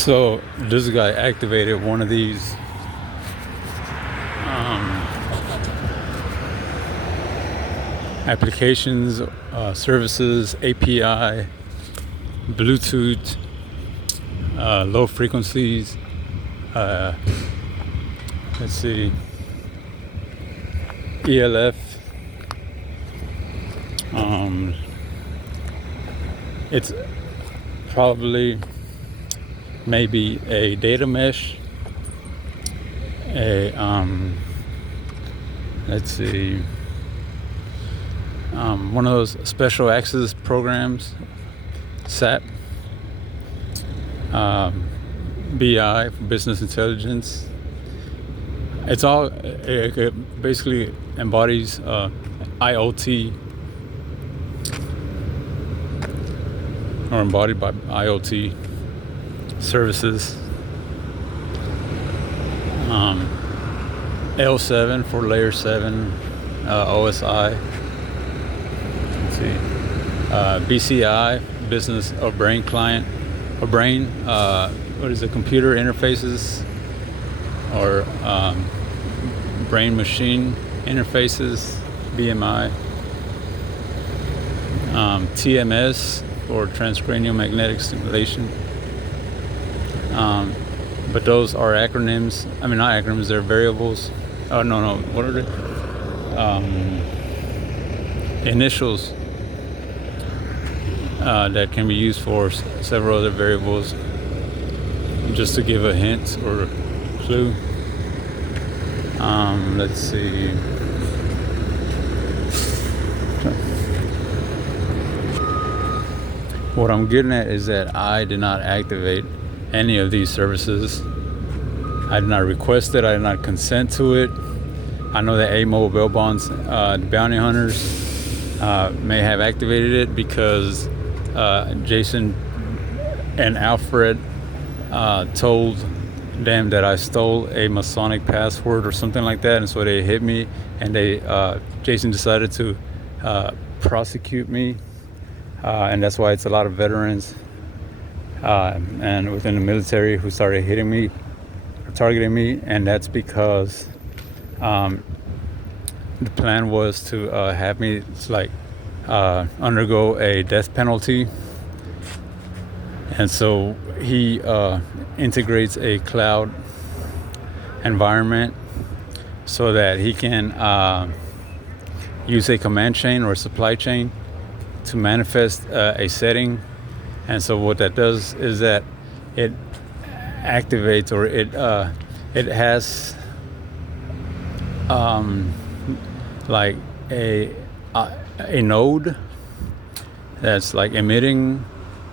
So this guy activated one of these applications, services, API, Bluetooth, low frequencies. Let's see, ELF. It's probably maybe a data mesh, let's see, one of those special access programs, SAP, BI, business intelligence. It's all, it basically embodies IoT, or embodied by IoT services. L7 for layer 7 OSI. Let's see, BCI, business or brain client, or brain, what is it, computer interfaces, or brain machine interfaces, BMI. TMS for transcranial magnetic stimulation. But those are acronyms. I mean, not acronyms, they're variables. Oh, no, what are they? Initials that can be used for several other variables, just to give a hint or a clue. Let's see. What I'm getting at is that I did not activate any of these services. I did not request it. I did not consent to it. I know that mobile bail bonds, the bounty hunters may have activated it because Jason and Alfred told them that I stole a Masonic password or something like that, and so they hit me, and Jason decided to prosecute me, and that's why it's a lot of veterans and within the military who started hitting me, or targeting me, and that's because the plan was to have me undergo a death penalty. And so he integrates a cloud environment so that he can use a command chain or a supply chain to manifest a setting. And so what that does is that it activates, or it has like a node that's like emitting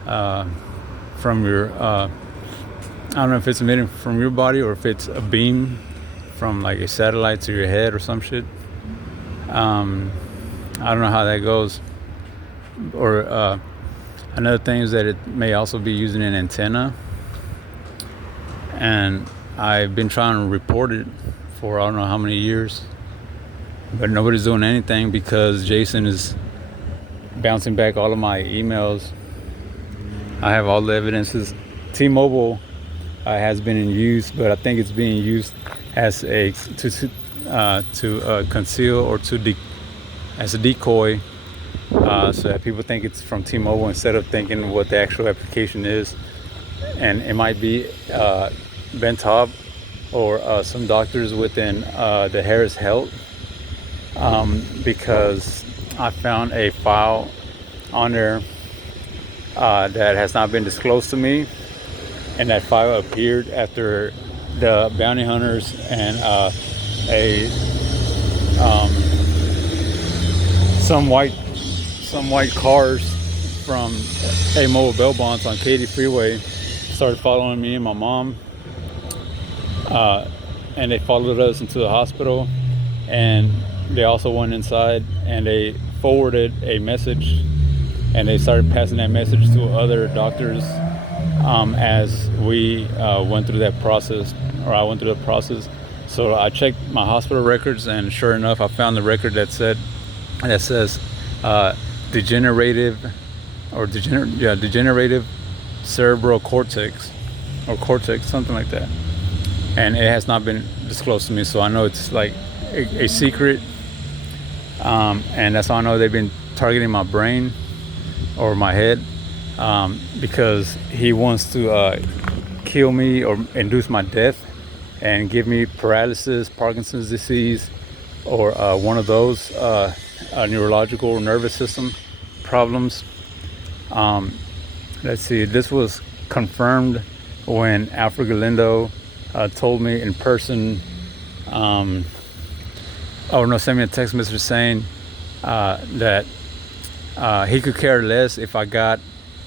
from your I don't know if it's emitting from your body or if it's a beam from like a satellite to your head or some shit. I don't know how that goes. Or another thing is that it may also be using an antenna, and I've been trying to report it for I don't know how many years, but nobody's doing anything because Jason is bouncing back all of my emails. I have all the evidences. T-Mobile has been in use, but I think it's being used as to conceal or as a decoy, so that people think it's from T-Mobile instead of thinking what the actual application is. And it might be Ben Taub or some doctors within the Harris Health, because I found a file on there that has not been disclosed to me, and that file appeared after the bounty hunters and some white cars from mobile bail bonds on Katy Freeway started following me and my mom, and they followed us into the hospital, and they also went inside and they forwarded a message, and they started passing that message to other doctors as we went through that process, or I went through the process. So I checked my hospital records, and sure enough, I found the record that says degenerative cerebral cortex. or Cortex, something like that. And it has not been disclosed to me, so I know it's like a secret. And that's how I know they've been targeting my brain or my head, because he wants to kill me or induce my death and give me paralysis, Parkinson's disease, or one of those neurological nervous system problems. Let's see, this was confirmed when Alfred Galindo told me in person, sent me a text message saying that he could care less if I got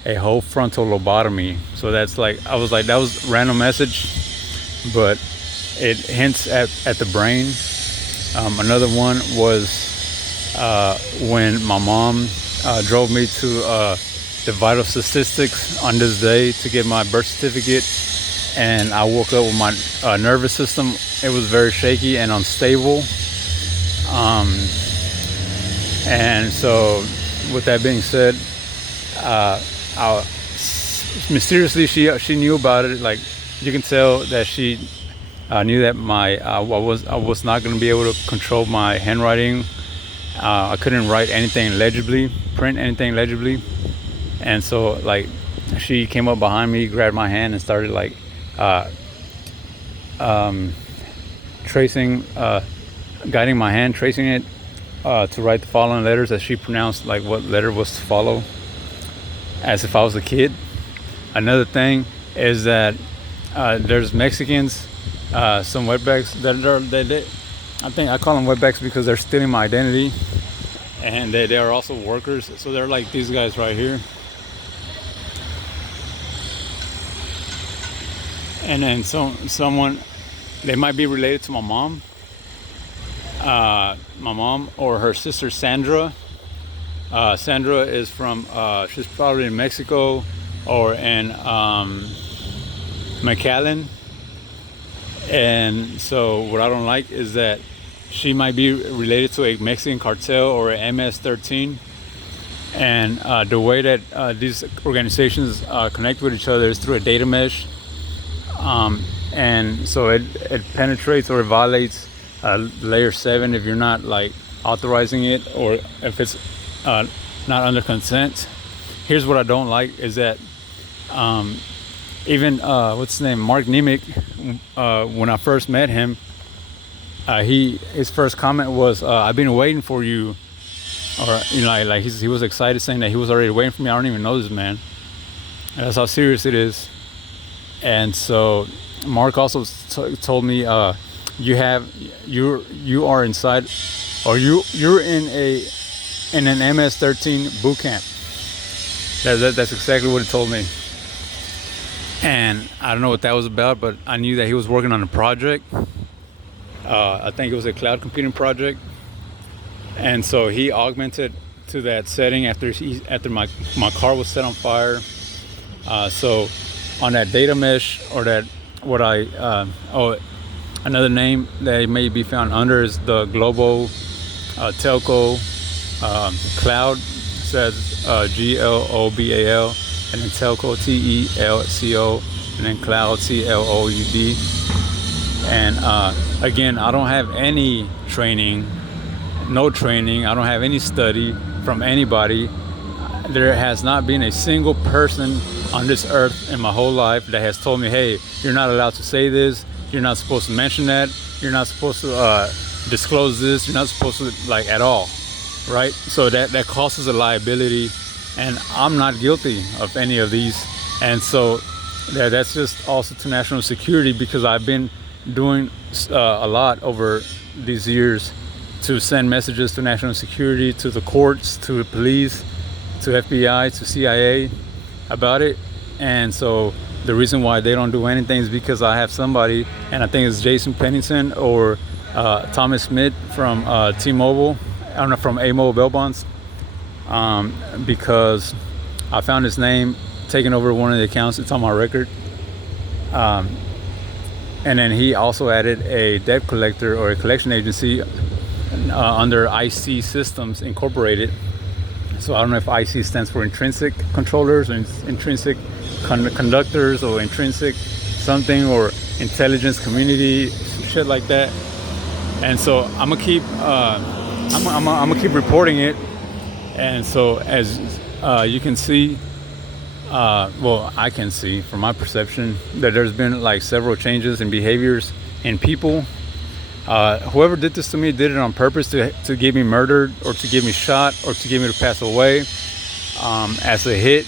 a whole frontal lobotomy. So that's like, I was like, that was a random message, but it hints at the brain. Another one was when my mom drove me to the vital statistics on this day to get my birth certificate, and I woke up with my nervous system. It was very shaky and unstable. And so with that being said, mysteriously she knew about it. Like, you can tell that she knew that I was not going to be able to control my handwriting. I couldn't write anything legibly, print anything legibly. And so like she came up behind me, grabbed my hand, and started like guiding my hand, tracing it to write the following letters as she pronounced like what letter was to follow, as if I was a kid. Another thing is that there's Mexicans, some wetbacks that I think I call them wetbacks because they're stealing my identity, and they are also workers. So they're like these guys right here. And then someone, they might be related to my mom or her sister Sandra. Sandra is from, she's probably in Mexico or in McAllen. And so what I don't like is that she might be related to a Mexican cartel or a MS-13. And the way that these organizations connect with each other is through a data mesh. And so it penetrates or it violates layer 7 if you're not like authorizing it, or if it's not under consent. Here's what I don't like is that even what's his name, Mark Nemick, when I first met him, his first comment was, I've been waiting for you, or like he was excited, saying that he was already waiting for me. I don't even know this man. And that's how serious it is. And so Mark also told me, you are inside, or you're in an MS-13 boot camp. That's exactly what he told me. And I don't know what that was about, but I knew that he was working on a project. I think it was a cloud computing project. And so he augmented to that setting after my car was set on fire. So on that data mesh, or that another name that it may be found under is the global telco cloud. It says GLOBAL, and then telco TELCO, and then cloud CLOUD. And again, I don't have any training, I don't have any study from anybody. There has not been a single person on this earth in my whole life that has told me, hey, you're not allowed to say this, you're not supposed to mention that, you're not supposed to disclose this, you're not supposed to, like, at all, right? So that causes a liability, and I'm not guilty of any of these. And so that's just also to national security, because I've been doing a lot over these years to send messages to national security, to the courts, to the police, to FBI, to CIA about it. And so the reason why they don't do anything is because I have somebody, and I think it's Jason Pennington or Thomas Smith from T-Mobile, I don't know, from A-Mobile Bell Bonds, because I found his name taking over one of the accounts. It's on my record. And then he also added a debt collector or a collection agency under IC Systems Incorporated. So I don't know if IC stands for intrinsic controllers or intrinsic conductors or intrinsic something, or intelligence community, shit like that. And so I'm gonna keep I'm gonna keep reporting it. And so as you can see, well, I can see from my perception that there's been like several changes in behaviors in people. Whoever did this to me did it on purpose to get me murdered, or to get me shot, or to get me to pass away as a hit.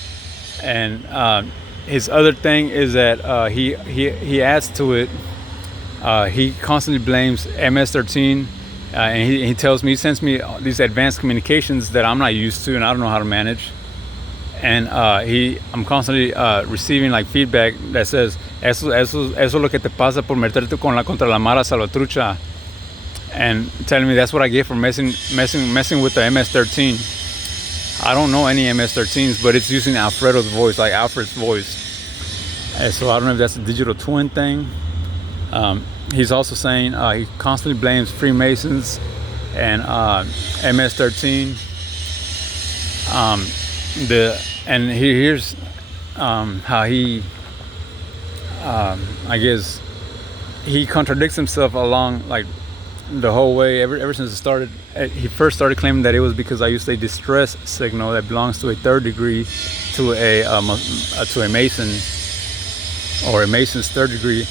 And his other thing is that he adds to it. He constantly blames MS-13, and he tells me, he sends me these advanced communications that I'm not used to and I don't know how to manage. And I'm constantly receiving like feedback that says, eso es lo que te pasa por meterte contra la mara salvatrucha, and telling me that's what I get for messing with the MS-13. I don't know any MS-13s, but it's using Alfredo's voice, like Alfred's voice. And so I don't know if that's a digital twin thing. He's also saying he constantly blames Freemasons and MS-13. And here's how he, I guess, he contradicts himself along like the whole way ever since it started. He first started claiming that it was because I used a distress signal that belongs to a third degree to a Mason, or a Mason's third degree.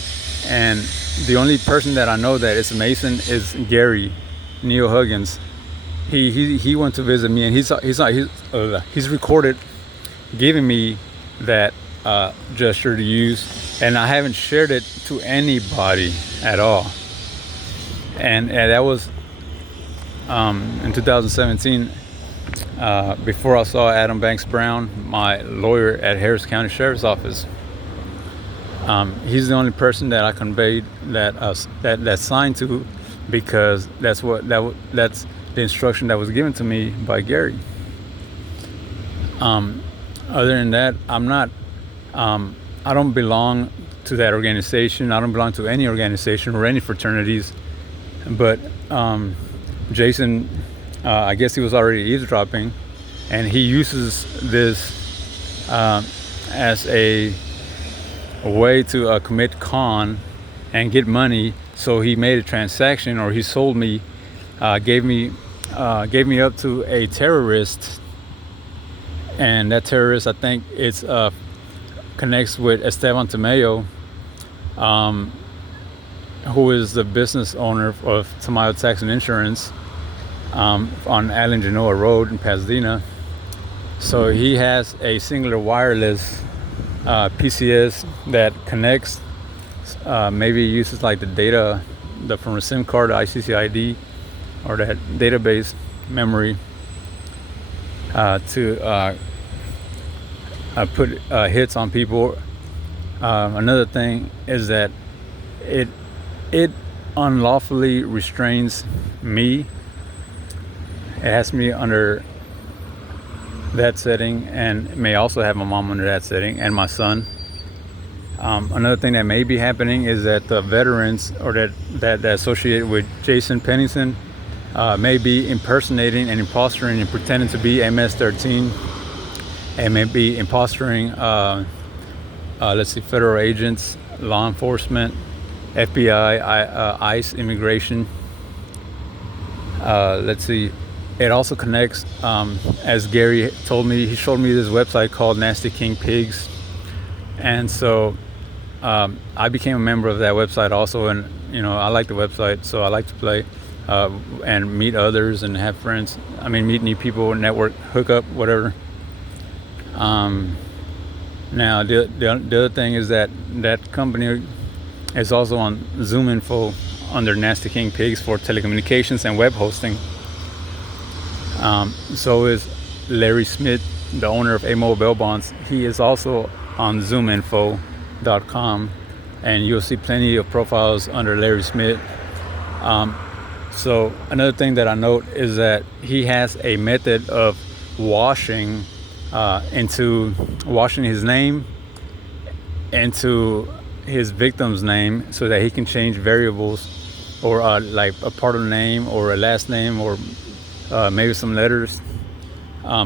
And the only person that I know that is a Mason is Gary Neil Huggins. He went to visit me, and he's recorded giving me that gesture to use, and I haven't shared it to anybody at all. And that was in 2017, before I saw Adam Banks Brown, my lawyer at Harris County Sheriff's Office. He's the only person that I conveyed that signed to, because that's the instruction that was given to me by Gary. Other than that, I'm not. I don't belong to that organization. I don't belong to any organization or any fraternities. But Jason, I guess he was already eavesdropping, and he uses this as a way to commit con and get money. So he made a transaction, or he sold me, gave me up to a terrorist, and that terrorist, I think it's connects with Esteban Tamayo, who is the business owner of Tamayo Tax and Insurance on Allen Genoa Road in Pasadena. So he has a singular wireless PCS that connects, maybe uses like the data from a SIM card, ICC ID, or that database memory to put hits on people. Another thing is that it unlawfully restrains me. It has me under that setting, and may also have my mom under that setting, and my son. Another thing that may be happening is that the veterans, or that associated with Jason Pennington, may be impersonating and impostoring and pretending to be MS-13, and may be impostoring federal agents, law enforcement, FBI, ICE, immigration. It also connects, as Gary told me, he showed me this website called Nasty King Pigs. And so I became a member of that website also, and I like the website, so I like to play and meet others and have friends. I mean, meet new people, network, hook up, whatever. Now the other thing is that company is also on ZoomInfo under Nasty King Pigs for telecommunications and web hosting. So is Larry Smith, the owner of A-Mobile Bail Bonds. He is also on ZoomInfo.com, and you'll see plenty of profiles under Larry Smith. So another thing that I note is that he has a method of washing his name into his victim's name, so that he can change variables, or like a part of the name, or a last name, or maybe some letters,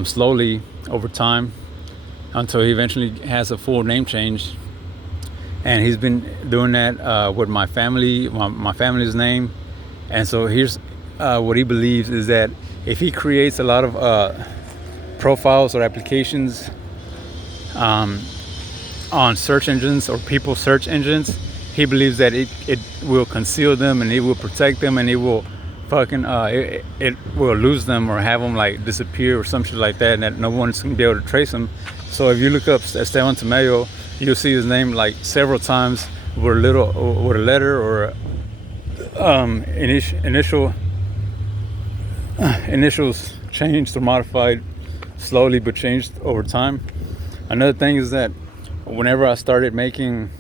slowly over time, until he eventually has a full name change. and he's been doing that with my family, my family's name. And so here's what he believes is that if he creates a lot of profiles or applications on search engines or people's search engines, he believes that it will conceal them and it will protect them and it will fucking it will lose them or have them like disappear or some shit like that, and that no one's gonna be able to trace them. So if you look up Esteban Tamayo, you'll see his name like several times with a letter or initials changed or modified slowly but changed over time. Another thing is that whenever I started making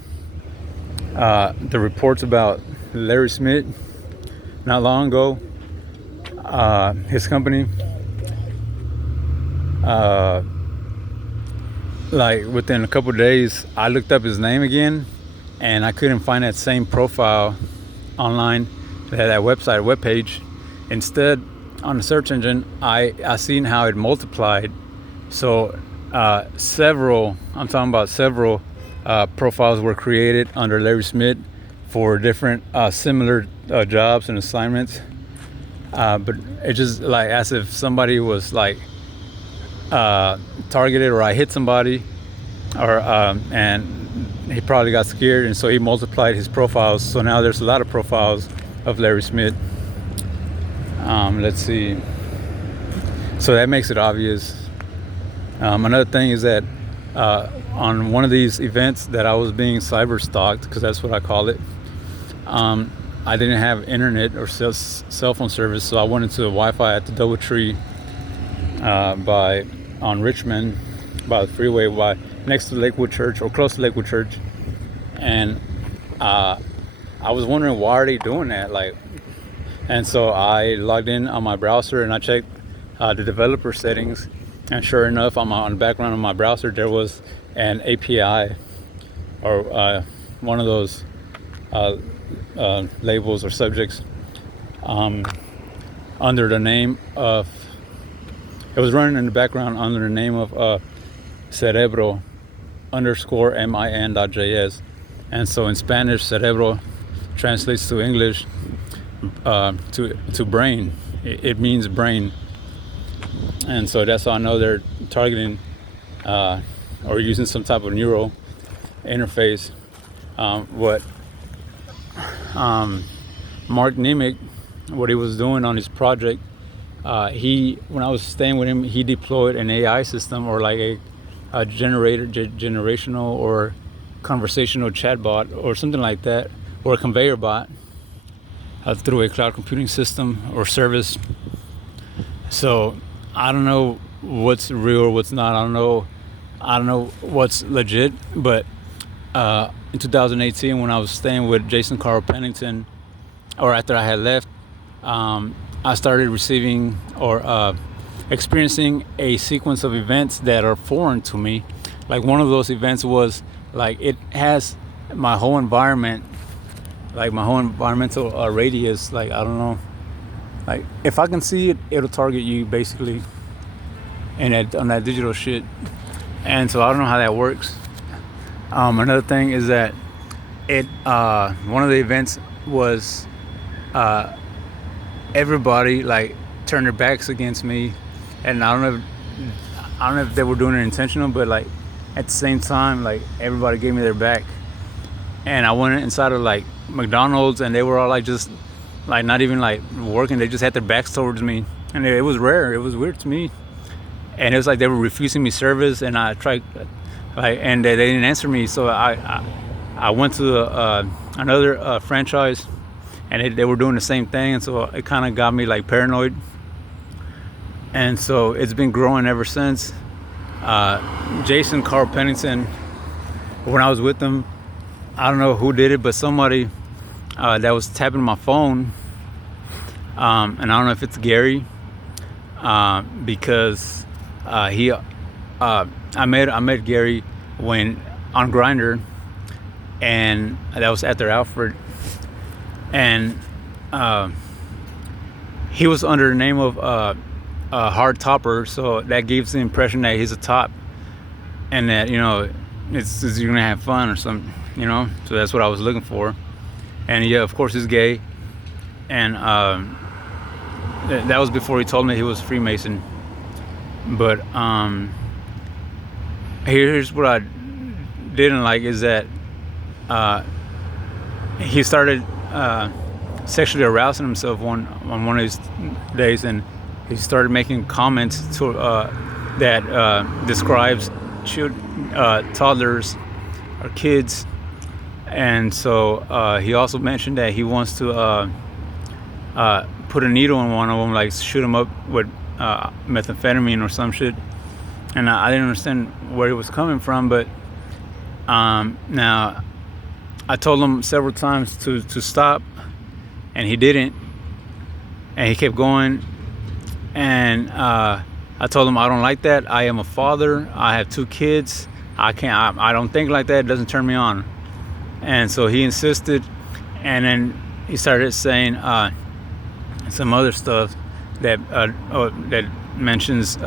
the reports about Larry Smith not long ago, his company, like within a couple of days, I looked up his name again, and I couldn't find that same profile online, that webpage. Instead, on the search engine, I seen how it multiplied. So several profiles were created under Larry Smith for different similar jobs and assignments. But it's just like as if somebody was like targeted, or I hit somebody, or and he probably got scared, and so he multiplied his profiles. So now there's a lot of profiles of Larry Smith. Let's see. So that makes it obvious. Another thing is that on one of these events that I was being cyber stalked, because that's what I call it, I didn't have internet or cell phone service, so I went into the Wi-Fi at the DoubleTree on Richmond, by the freeway, next to Lakewood Church, or close to Lakewood Church. And I was wondering, why are they doing that? And so I logged in on my browser and I checked the developer settings, and sure enough, on the background of my browser there was an API, or one of those labels or subjects under the name of, it was running in the background under the name of Cerebro _min.js. And so in Spanish, Cerebro translates to English to brain. It means brain. And so that's how I know they're targeting or using some type of neural interface. What Mark Nemick, what he was doing on his project, when I was staying with him, he deployed an AI system, or like a generational or conversational chatbot or something like that, or a conveyor bot through a cloud computing system or service. So I don't know what's real or what's not. I don't know what's legit. But in 2018, when I was staying with Jason Carl Pennington, or after I had left, I started receiving or experiencing a sequence of events that are foreign to me. Like one of those events was like, it has my whole environment, like my whole environmental radius, like I don't know, like if I can see it, it'll target you basically, and on that digital shit. And so I don't know how that works. Another thing is that one of the events was everybody like turned their backs against me, and I don't know if they were doing it intentional, but like at the same time, like everybody gave me their back. And I went inside of like McDonald's, and they were all like just like not even like working, they just had their backs towards me, and it was rare, it was weird to me. And it was like they were refusing me service, and I tried like, and they didn't answer me. So I went to another franchise, and they were doing the same thing, and so it kind of got me like paranoid. And so it's been growing ever since. Jason Carl Pennington, when I was with them, I don't know who did it, but somebody that was tapping my phone, and I don't know if it's Gary, because I met Gary when on Grindr, and that was after Alfred, and he was under the name of Hard Topper, so that gives the impression that he's a top, and that, you know, it's you're gonna have fun or something, you know. So that's what I was looking for. And yeah, of course he's gay, and that was before he told me he was Freemason. But here's what I didn't like is that he started sexually arousing himself on one of these days, and he started making comments to that describes toddlers or kids. And so he also mentioned that he wants to put a needle in one of them, like shoot him up with methamphetamine or some shit. And I didn't understand where he was coming from, but now I told him several times to stop, and he didn't, and he kept going. And I told him I don't like that. I am a father. I have 2 kids. I don't think like that. It doesn't turn me on. And so he insisted, and then he started saying some other stuff that mentions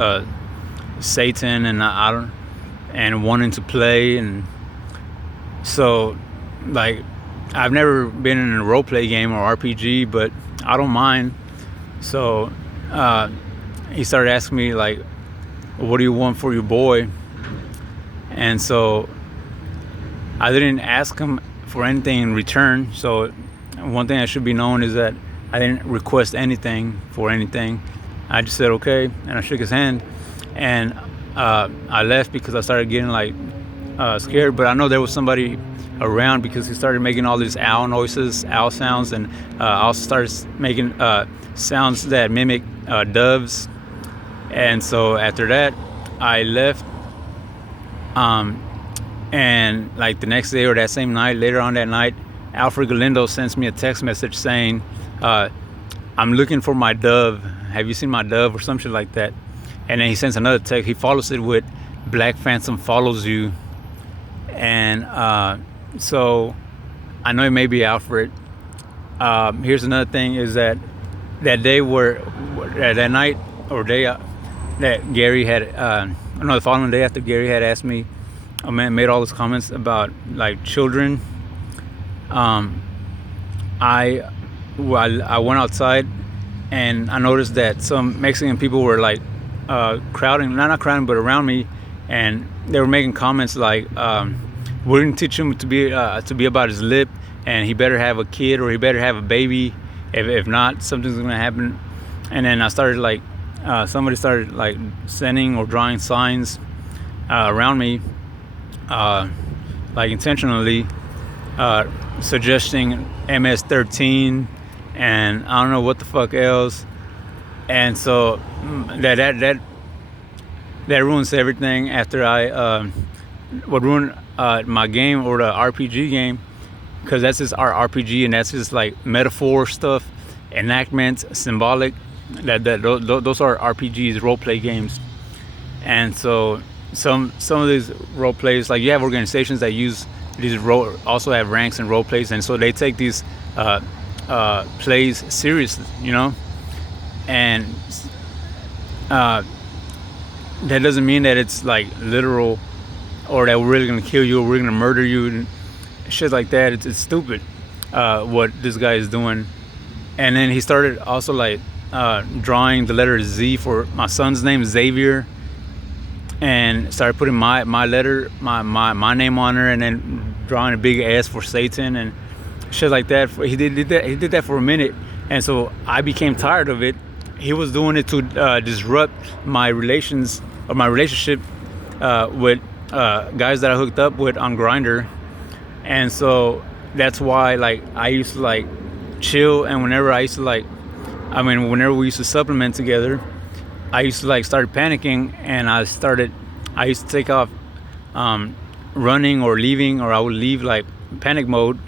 Satan and wanting to play. And so, like, I've never been in a role play game or RPG, but I don't mind. So he started asking me, like, what do you want for your boy? And so I didn't ask him for anything in return. So one thing that should be known is that I didn't request anything for anything. I just said okay, and I shook his hand, and I left because I started getting like scared. But I know there was somebody around because he started making all these owl noises, owl sounds, and I also started making sounds that mimic doves. And so after that, I left. And like the next day or that same night, later on that night, Alfred Galindo sends me a text message saying, I'm looking for my dove. Have you seen my dove or some shit like that? And then he sends another text. He follows it with Black Phantom follows you. And so I know it may be Alfred. Here's another thing is that day that night or day that Gary had, the following day after Gary had asked me, made all those comments about like children. I went outside and I noticed that some Mexican people were like crowding, not crowding, but around me, and they were making comments like, "We're gonna teach him to be about his lip, and he better have a kid or he better have a baby. If not, something's gonna happen." And then I started like, somebody started like sending or drawing signs around me. Like intentionally suggesting MS-13 and I don't know what the fuck else, and so that ruins everything. After I would ruin my game or the RPG game, because that's just our RPG and that's just like metaphor stuff, enactments, symbolic. Those are RPGs, role play games. And so some of these role plays, like you have organizations that use these also have ranks and role plays, and so they take these plays seriously, you know. And that doesn't mean that it's like literal or that we're really gonna kill you or we're gonna murder you and shit like that. It's stupid what this guy is doing. And then he started also like drawing the letter Z for my son's name, Xavier, and started putting my letter, my name on her, and then drawing a big S for Satan and shit like that. He did that for a minute, and so I became tired of it. He was doing it to disrupt my relationship with guys that I hooked up with on Grindr, and so that's why like I used to like chill, and whenever we used to supplement together, I used to like start panicking, and I used to take off running or leaving, or I would leave like panic mode.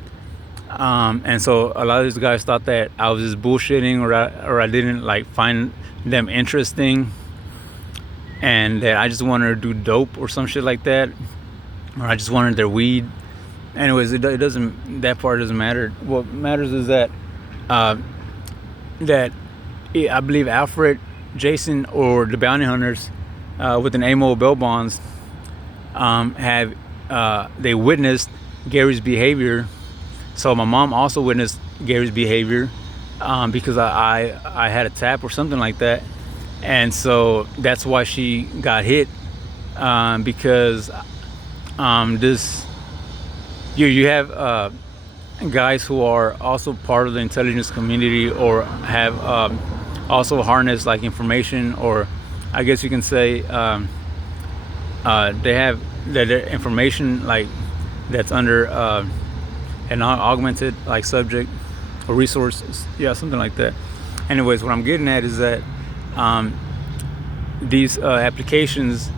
And so a lot of these guys thought that I was just bullshitting, or I didn't like find them interesting, and that I just wanted to do dope or some shit like that, or I just wanted their weed. Anyways, that part doesn't matter. What matters is that I believe Alfred, Jason, or the bounty hunters with an AMO bail bonds have they witnessed Gary's behavior. So my mom also witnessed Gary's behavior because I had a tap or something like that, and so that's why she got hit because this you have guys who are also part of the intelligence community or have also harnessed like information, or I guess you can say they have their information like that's under an augmented like subject or resources, yeah, something like that. Anyways, what I'm getting at is that these applications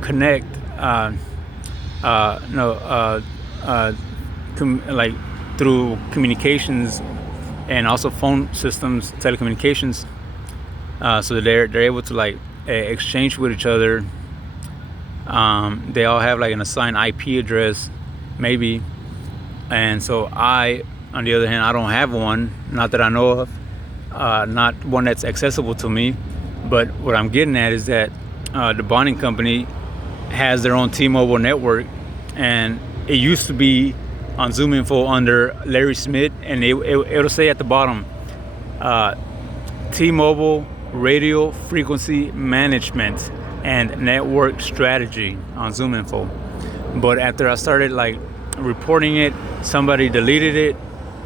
connect like through communications and also phone systems, telecommunications, so that they're able to like exchange with each other. They all have like an assigned IP address, maybe, and so I, on the other hand, I don't have one, not that I know of, not one that's accessible to me. But what I'm getting at is that the bonding company has their own T-Mobile network, and it used to be on Zoom Info under Larry Smith, and it'll say at the bottom, T-Mobile Radio Frequency Management and Network Strategy on Zoom Info. But after I started like reporting it, somebody deleted it,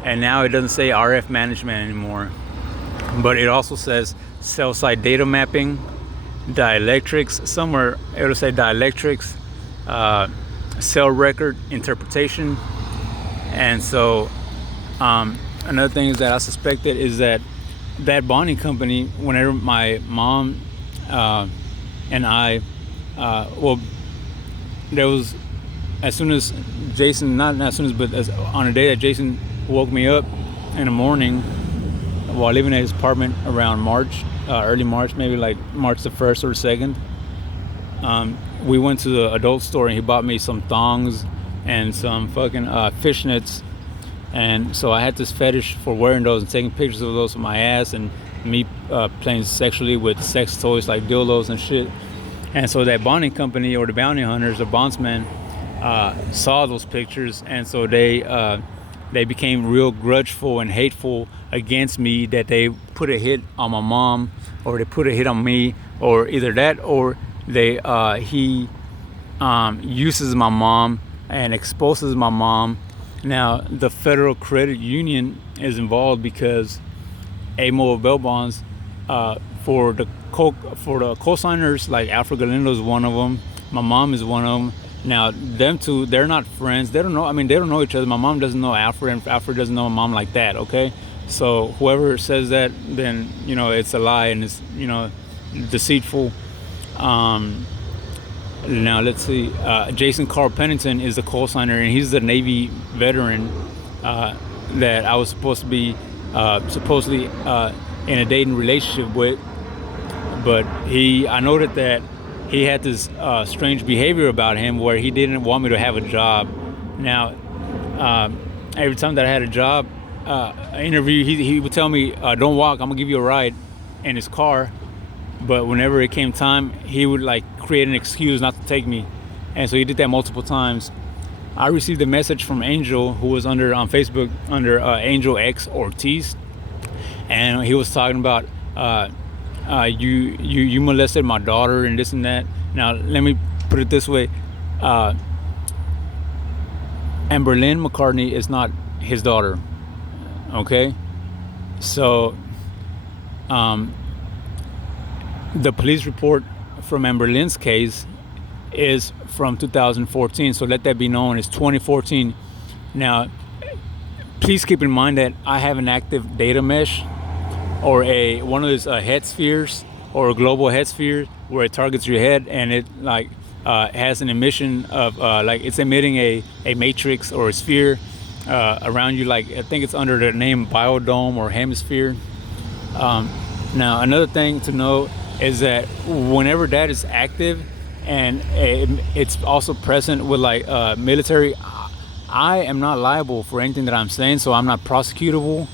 and now it doesn't say RF management anymore. But it also says cell site data mapping, dielectrics, somewhere it'll say dielectrics, cell record interpretation. And so another thing is that I suspected is that bonding company, whenever my mom and I, there was, as soon as Jason, not as soon as, but on a day that Jason woke me up in the morning while living at his apartment around March, early March, maybe like March the 1st or 2nd, we went to the adult store and he bought me some thongs and some fucking fishnets. And so I had this fetish for wearing those and taking pictures of those with my ass, and me playing sexually with sex toys like dildos and shit. And so that bonding company, or the bounty hunters, the bondsmen, saw those pictures, and so they became real grudgeful and hateful against me, that they put a hit on my mom, or they put a hit on me, or either that, or he uses my mom and exposes my mom. Now the Federal Credit Union is involved because A-Mobile bail bonds for the co-signers, like Alfred Galindo is one of them. My mom is one of them. Now them two, they're not friends. They don't know. I mean, they don't know each other. My mom doesn't know Alfred, and Alfred doesn't know my mom like that. Okay, so whoever says that, then it's a lie, and it's deceitful. Now let's see. Jason Carl Pennington is the co-signer, and he's the Navy veteran that I was supposed to be supposedly in a dating relationship with. But I noted that he had this strange behavior about him where he didn't want me to have a job. Now, every time that I had a job interview, he would tell me, "Don't walk. I'm gonna give you a ride," in his car. But whenever it came time, he would like create an excuse not to take me, and so he did that multiple times. I received a message from Angel, who was on Facebook under Angel X Ortiz, and he was talking about you molested my daughter and this and that. Now let me put it this way: Amber Lynn McCartney is not his daughter. Okay, so the police report from Amber Lynn's case is from 2014, so let that be known. It's 2014. Now, please keep in mind that I have an active data mesh, or one of those head spheres, or a global head sphere, where it targets your head, and it like has an emission of it's emitting a matrix or a sphere around you. Like I think it's under the name biodome or hemisphere. Now, another thing to know is that whenever that is active and it's also present with like military, I am not liable for anything that I'm saying, so I'm not prosecutable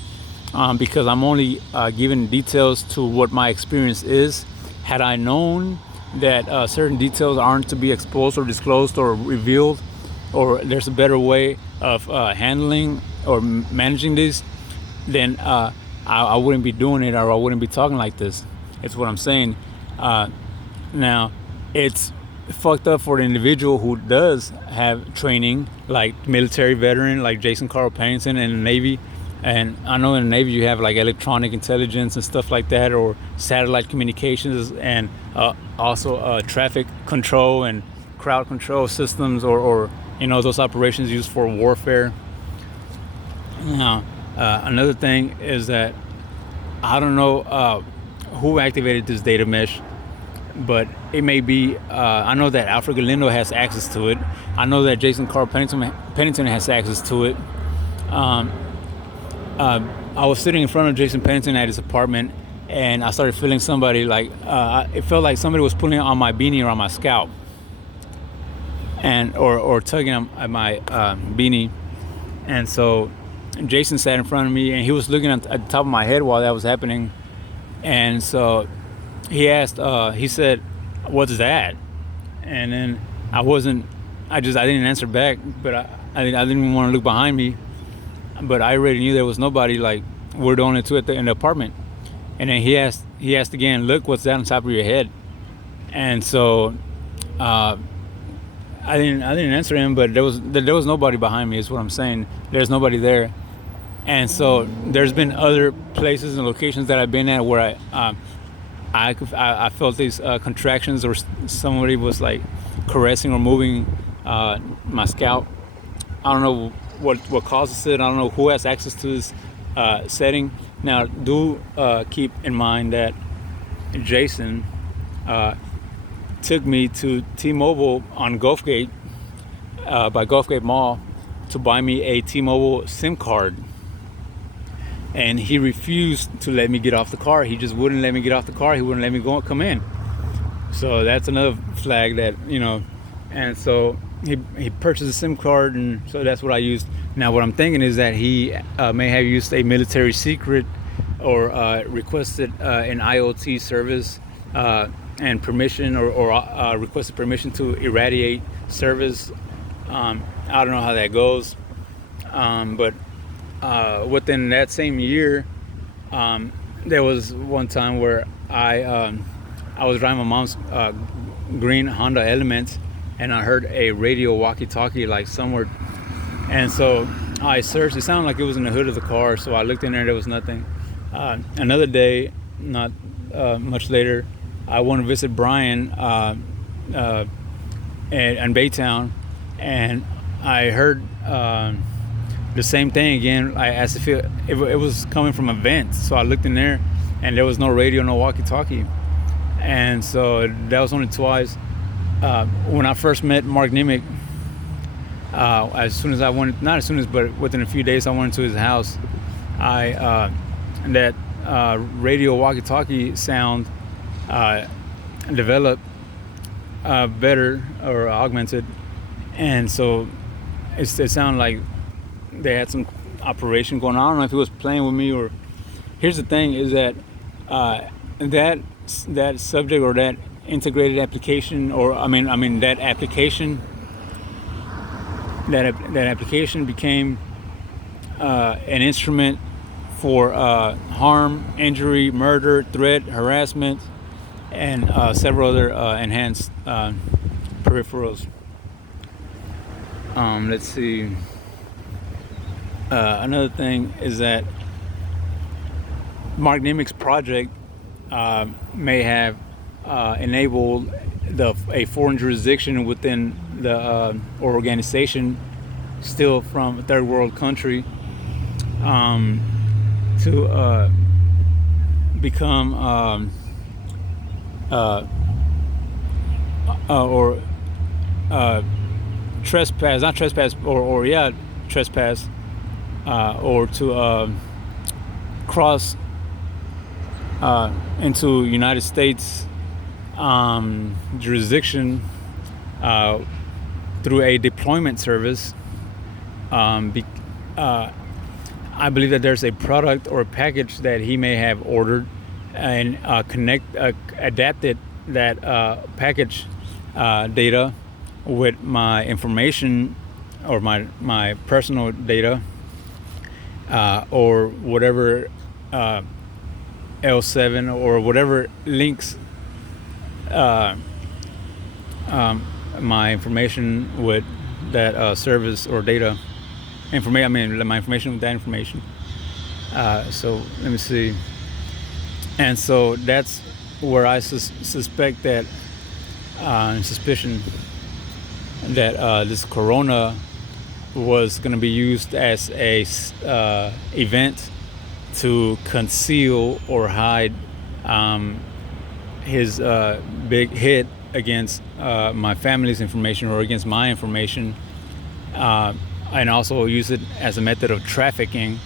because I'm only giving details to what my experience is. Had I known that certain details aren't to be exposed or disclosed or revealed, or there's a better way of handling or managing this, then I wouldn't be doing it, or I wouldn't be talking like this. It's what I'm saying. Now, it's fucked up for the individual who does have training, like military veteran, like Jason Carl Pennington in the Navy. And I know in the Navy you have like electronic intelligence and stuff like that, or satellite communications, and also traffic control and crowd control systems, or those operations used for warfare. Now, another thing is that I don't know who activated this data mesh, but it may be. I know that Alfred Galindo has access to it. I know that Jason Carl Pennington has access to it. I was sitting in front of Jason Pennington at his apartment, and I started feeling somebody like it felt like somebody was pulling on my beanie or on my scalp, and or tugging at my beanie. And so Jason sat in front of me, and he was looking at the top of my head while that was happening. And so he asked, he said, "What's that?" And then I didn't answer back, but I didn't even want to look behind me. But I already knew there was nobody. Like, we're the only two in the apartment. And then he asked again, "Look, what's that on top of your head?" And so I didn't answer him, but there was nobody behind me. Is what I'm saying. There's nobody there. And so there's been other places and locations that I've been at where I felt these contractions, or somebody was like caressing or moving my scalp. I don't know what causes it. I don't know who has access to this setting. Now, do keep in mind that Jason took me to T-Mobile on Gulfgate, by Gulfgate Mall, to buy me a T-Mobile SIM card. And he refused to let me get off the car. He just wouldn't let me get off the car. He wouldn't let me come in. So that's another flag that, and so he purchased a SIM card, and so that's what I used. Now, what I'm thinking is that he may have used a military secret, or requested an IoT service and permission, or requested permission to irradiate service. I don't know how that goes, but within that same year, there was one time where I was driving my mom's green Honda Element, and I heard a radio walkie-talkie like somewhere, and so I searched. It sounded like it was in the hood of the car, so I looked in there. There was nothing. Another day, not much later, I went to visit Brian in Baytown, and I heard the same thing again. I asked if it was coming from a vent, so I looked in there, and there was no radio, no walkie-talkie. And so that was only twice. When I first met Mark Nimick, as soon as I went, not as soon as, but within a few days, I went to his house. That radio walkie-talkie sound developed better, or augmented, and so it sounded like they had some operation going on. I don't know if he was playing with me, or. Here's the thing: is that that subject, or that integrated application, or that application became an instrument for harm, injury, murder, threat, harassment, and several other enhanced peripherals. Let's see. Another thing is that Mark Nimick's project may have enabled a foreign jurisdiction within the or organization, still from a third world country, to become or trespass, not trespass, trespass, or to cross into United States jurisdiction through a deployment service. I believe that there's a product or a package that he may have ordered and adapted that package data with my information or my personal data or whatever L7 or whatever links my information with that service or data information. I mean, my information with that information. So let me see. And so that's where I suspect that suspicion that this corona was going to be used as a event to conceal or hide his big hit against my family's information or against my information, and also use it as a method of trafficking.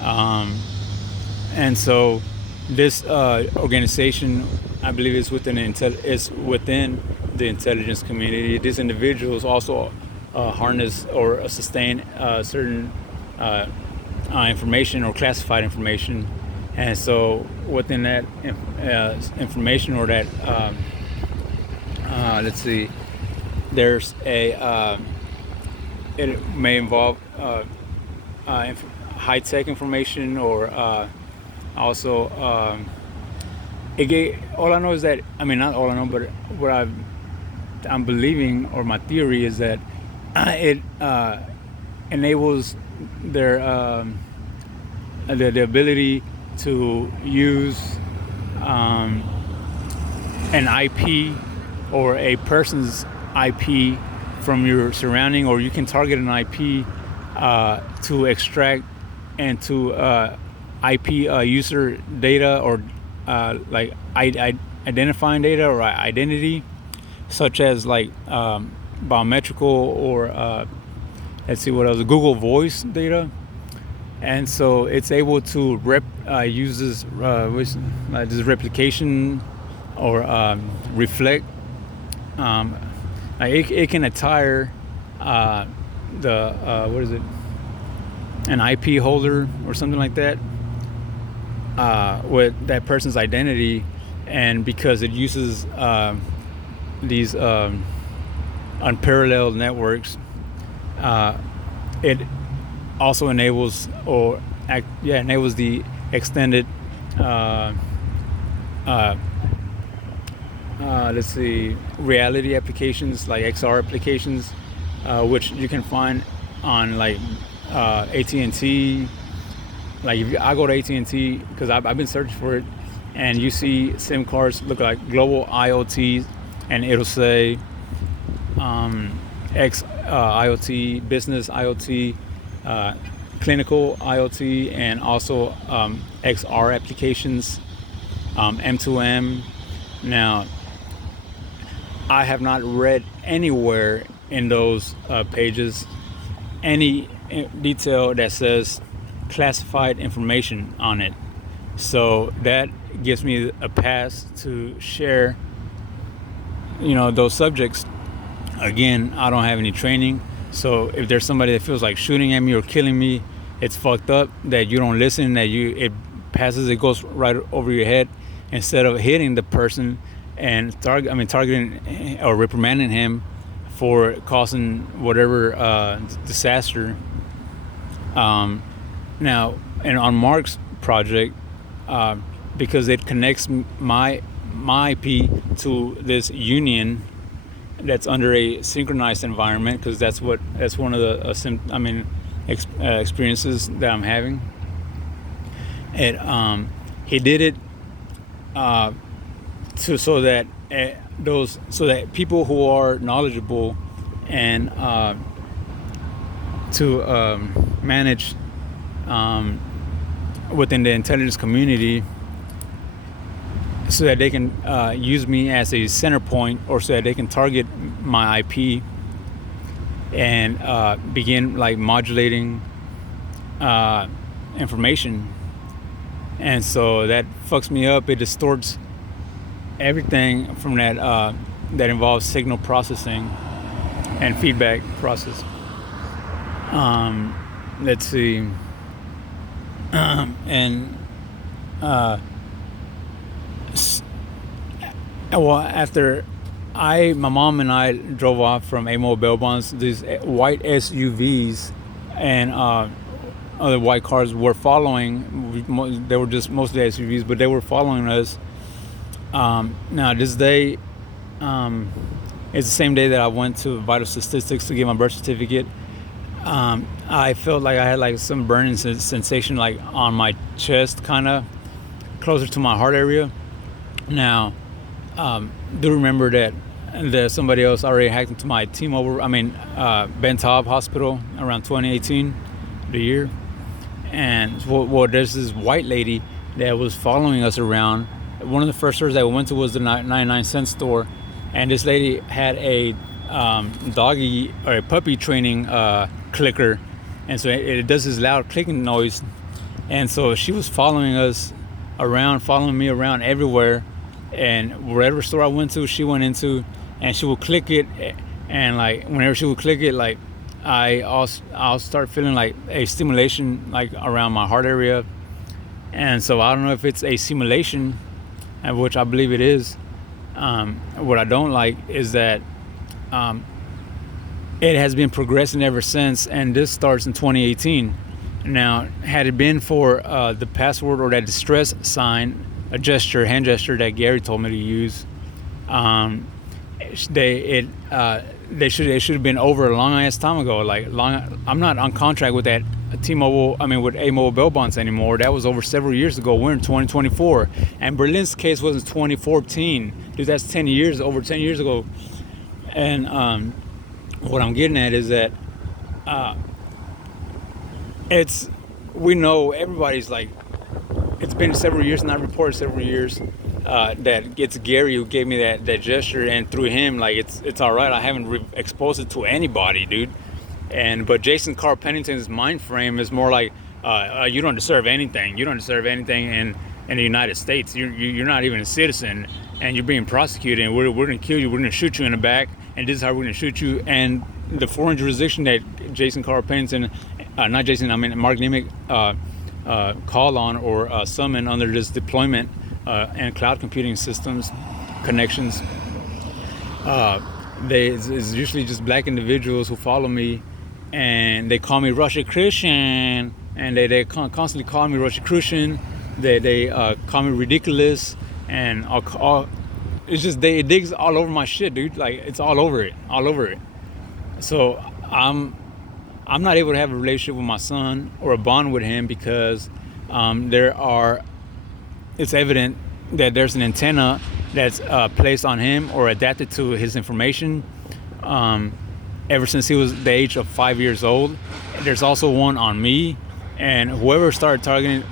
And so this organization, I believe, is within the intelligence community. These individuals also harness or sustain certain information or classified information, and so within that information or that let's see, there's a it may involve high-tech information or also all I know is that, I mean, not all I know, but what I'm believing, or my theory is that it enables their the ability to use an IP or a person's IP from your surrounding, or you can target an IP to extract and to IP user data or like identifying data or identity, such as like biometrical or let's see what else, Google Voice data. And so it's able to use this replication or reflect. It can attire the what is it, an IP holder or something like that with that person's identity, and because it uses these unparalleled networks, it also enables enables the extended let's see, reality applications like XR applications, which you can find on like AT&T. Like if I go to AT&T, because I've been searching for it, and you see SIM cards look like global IoT, and it'll say X IoT, business IoT, clinical IoT, and also XR applications, M2M. Now, I have not read anywhere in those pages any detail that says classified information on it. So that gives me a pass to share, those subjects. Again, I don't have any training, so if there's somebody that feels like shooting at me or killing me, it's fucked up that you don't listen, that it goes right over your head, instead of hitting the person and targeting or reprimanding him for causing whatever disaster. Now, and on Mark's project, because it connects my IP to this union that's under a synchronized environment, because that's one of the experiences that I'm having. He did it so that people who are knowledgeable and to manage within the intelligence community, so that they can use me as a center point, or so that they can target my IP and begin like modulating information. And so that fucks me up. It distorts everything from that involves signal processing and feedback process. Let's see. Well, after my mom and I drove off from Amo Bail Bonds, these white SUVs and other white cars were following. They were just mostly SUVs, but they were following us. Now, this day, it's the same day that I went to Vital Statistics to get my birth certificate. I felt like I had like some burning sensation like on my chest, kind of closer to my heart area. Now, do remember that somebody else already hacked into my T-Mobile, Ben Taub Hospital around 2018, the year. And well, there's this white lady that was following us around. One of the first stores that we went to was the 99-cent store, and this lady had a doggy or a puppy training clicker, and so it does this loud clicking noise. And so she was following us around, following me around everywhere, and wherever store I went to, she went into, and she would click it, and like whenever she would click it, like I'll start feeling like a stimulation like around my heart area. And so I don't know if it's a simulation, which I believe it is. What I don't like is that it has been progressing ever since, and this starts in 2018. Now, had it been for the password or that distress sign, a hand gesture that Gary told me to use, it should have been over a long ass time ago. I'm not on contract with that with A-Mobile Bail Bonds anymore. That was over several years ago. We're in 2024, and Berlin's case was in 2014. Dude, that's over 10 years ago. And what I'm getting at is that we know everybody's like, it's been several years, and I reported several years that it's Gary who gave me that gesture, and through him, like it's all right. I haven't exposed it to anybody, dude. But Jason Carl Pennington's mind frame is more like, you don't deserve anything. You don't deserve anything in the United States. You're not even a citizen, and you're being prosecuted. And we're gonna kill you. We're gonna shoot you in the back, and this is how we're gonna shoot you. And the foreign jurisdiction that Jason Carl Pennington, Mark Nimick, call on or summon under this deployment and cloud computing systems connections. It's usually just black individuals who follow me, and they call me Russia Christian, and they constantly call me Russia Christian. They call me ridiculous, and it's just it digs all over my shit, dude. Like it's all over it. So I'm not able to have a relationship with my son or a bond with him because it's evident that there's an antenna that's placed on him or adapted to his information ever since he was the age of 5 years old. There's also one on me, and whoever started targeting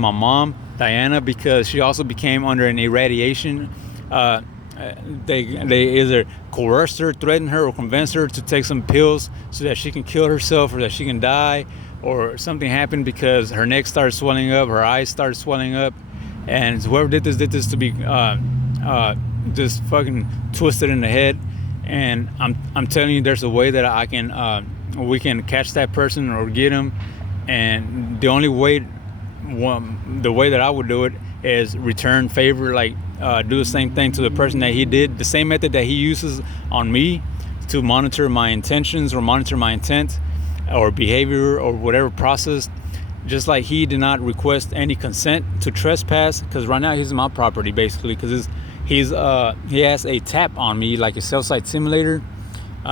my mom, Diana, because she also became under an irradiation. They either coerced her, threatened her, or convinced her to take some pills so that she can kill herself or that she can die, or something happened because her neck started swelling up, her eyes started swelling up, and whoever did this to be just fucking twisted in the head. And I'm telling you, there's a way that we can catch that person or get him, and the way that I would do it is return favor, like do the same thing to the person that he did, the same method that he uses on me to monitor my intentions or monitor my intent or behavior or whatever process. Just like he did not request any consent to trespass, because right now he's in my property basically, because he has a tap on me, like a cell site simulator,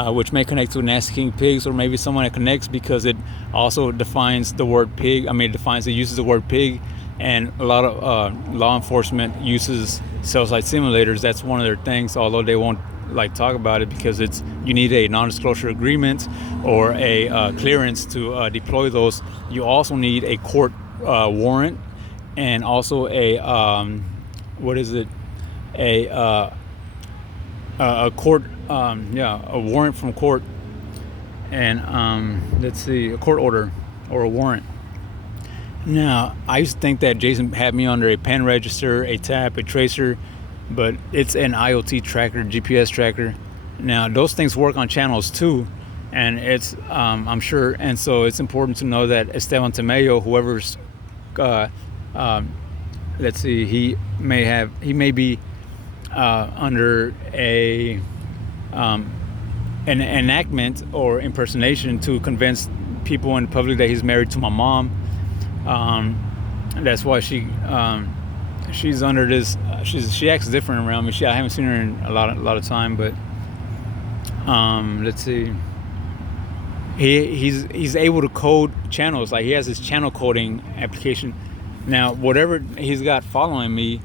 which may connect to Nasty King Pigs or maybe someone that connects, because it also defines the word pig. It uses the word pig, and a lot of law enforcement uses cell site simulators. That's one of their things, although they won't like talk about it because you need a non-disclosure agreement or a clearance to deploy those. You also need a court warrant, and also a court, a warrant from court, and a court order or a warrant. Now, I used to think that Jason had me under a pen register, a tap, a tracer, but it's an IoT tracker, GPS tracker. Now, those things work on channels too, and it's I'm sure, and so it's important to know that Esteban Tamayo, whoever's he may be under a an enactment or impersonation to convince people in public that he's married to my mom. That's why she's under this. She acts different around me. I haven't seen her in a lot of time, but let's see. He's able to code channels. Like he has his channel coding application. Now, whatever he's got following me,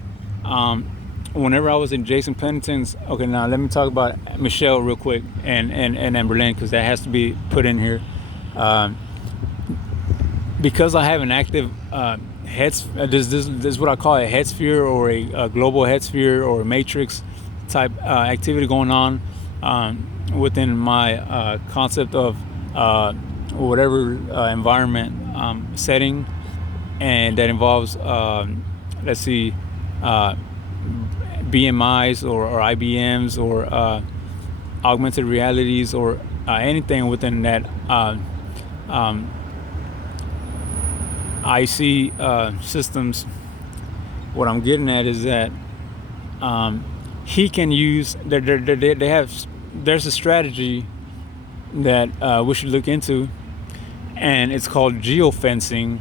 whenever I was in Jason Pennington's, okay, now let me talk about Michelle real quick and Amberlynn, because that has to be put in here. Because I have an active this is what I call a head sphere, or a global head sphere, or a matrix type activity going on within my concept of whatever environment setting, and that involves let's see, BMIs or IBMs or augmented realities, or anything within that IC systems. What I'm getting at is that he can use there's a strategy that we should look into, and it's called geofencing.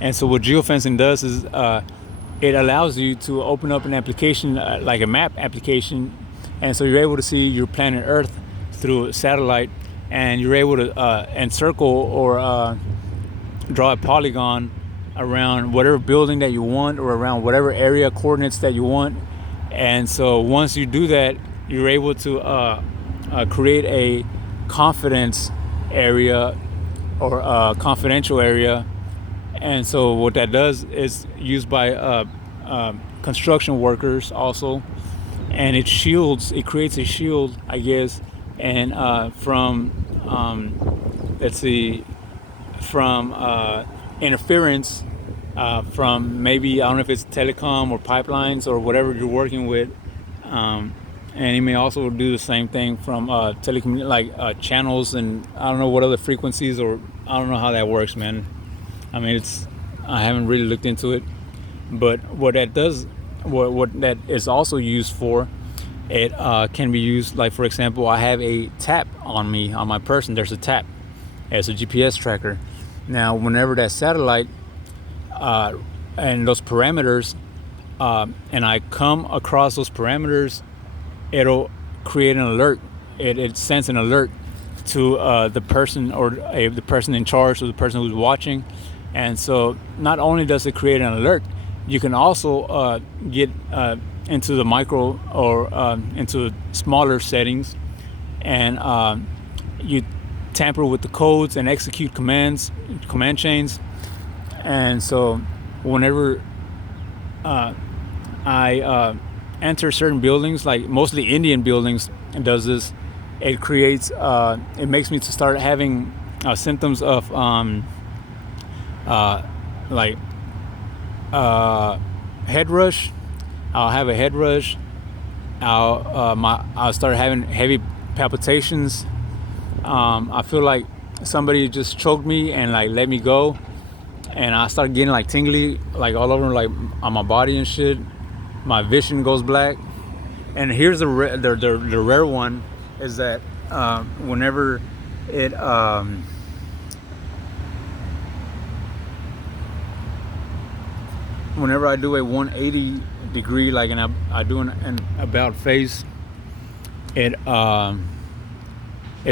And so what geofencing does is it allows you to open up an application, like a map application, and so you're able to see your planet Earth through a satellite, and you're able to encircle or draw a polygon around whatever building that you want, or around whatever area coordinates that you want. And so once you do that, you're able to create a confidence area, or a confidential area. And so what that does is used by construction workers also, and it creates a shield, I guess, and from let's see, from interference from maybe, I don't know if it's telecom or pipelines or whatever you're working with, and he may also do the same thing from channels, and I don't know what other frequencies, or I don't know how that works, man. I mean, I haven't really looked into it, but what that does, what that is also used for, it can be used, like for example, I have a tap on me, on my person. There's a tap. It's a GPS tracker. Now, whenever that satellite and those parameters, and I come across those parameters, it'll create an alert. It sends an alert to the person, or the person in charge, or the person who's watching. And so not only does it create an alert, you can also get into the micro, or into smaller settings, and you tamper with the codes and execute command chains. And so whenever I enter certain buildings, like mostly Indian buildings, it does this. It creates, it makes me to start having symptoms of head rush. I'll have a head rush. I'll start having heavy palpitations. I feel like somebody just choked me and like let me go, and I start getting like tingly, like all over, like on my body and shit. My vision goes black. And here's the rare one, is that whenever it whenever I do a 180 degree, like I do an about face, it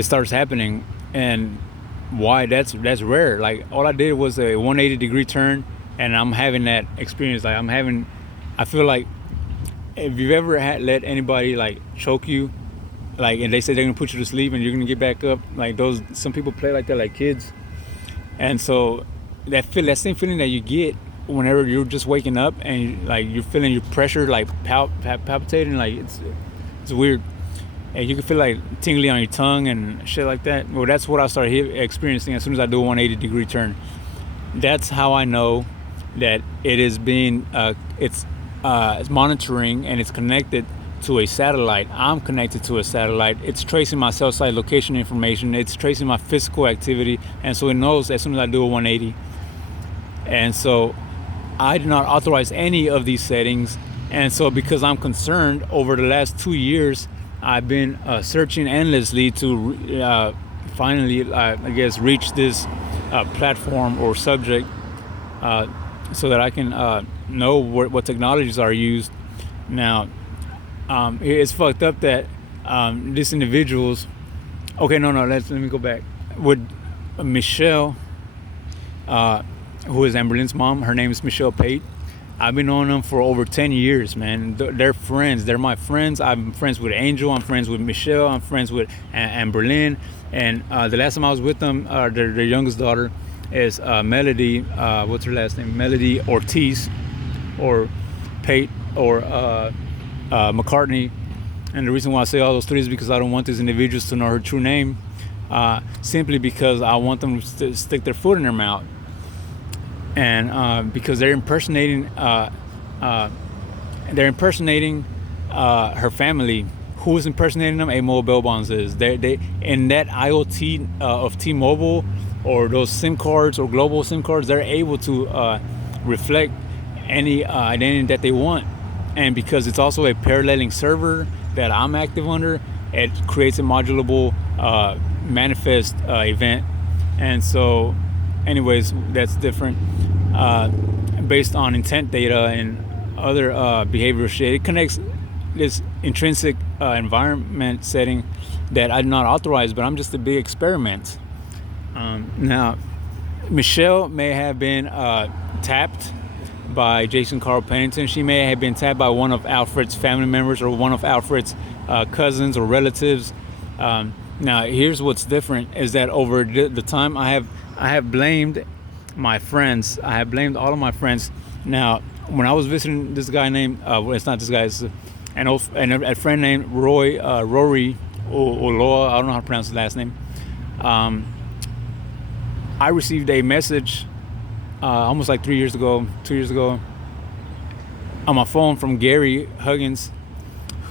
starts happening. And why that's rare. Like all I did was a 180 degree turn, and I'm having that experience. Like I feel like, if you've ever let anybody like choke you, like, and they say they're gonna put you to sleep and you're gonna get back up, like some people play like that, like kids. And so that same feeling that you get whenever you're just waking up, and like you're feeling your pressure like palpitating, like it's weird, and you can feel like tingly on your tongue and shit like that. Well, that's what I started experiencing as soon as I do a 180 degree turn. That's how I know that it is being it's monitoring, and it's connected to a satellite. I'm connected to a satellite. It's tracing my cell site location information. It's tracing my physical activity, and so it knows as soon as I do a 180. And so I do not authorize any of these settings, And so, because I'm concerned, over the last 2 years, I've been searching endlessly to finally, I guess, reach this platform or subject, so that I can know what technologies are used. Now, it's fucked up that these individuals. Okay, no, let me go back. With Michelle, who is Amberlynn's mom, her name is Michelle Pate. I've been knowing them for over 10 years, man. They're friends. They're my friends. I'm friends with Angel. I'm friends with Michelle. I'm friends with Amberlynn. And the last time I was with them, their youngest daughter is Melody. What's her last name? Melody Ortiz, or Pate, or McCartney. And the reason why I say all those three is because I don't want these individuals to know her true name, simply because I want them to stick their foot in their mouth. And because they're impersonating her family. Who is impersonating them? A-Mobile Bell Bonds is. They in that IoT of T-Mobile, or those SIM cards or global SIM cards, they're able to reflect any identity that they want. And because it's also a paralleling server that I'm active under, it creates a modulable manifest event. And so, anyways, that's different. Based on intent data and other behavioral shit, it connects this intrinsic environment setting that I do not authorize, but I'm just a big experiment. Now, Michelle may have been tapped by Jason Carl Pennington. She may have been tapped by one of Alfred's family members, or one of Alfred's cousins or relatives. Now, here's what's different, is that over the time I have blamed my friends. I have blamed all of my friends. Now, when I was visiting this guy named, well, it's not this guy, it's a friend named Rory Oloa, I don't know how to pronounce his last name. I received a message almost like 2 years ago, on my phone from Gary Huggins,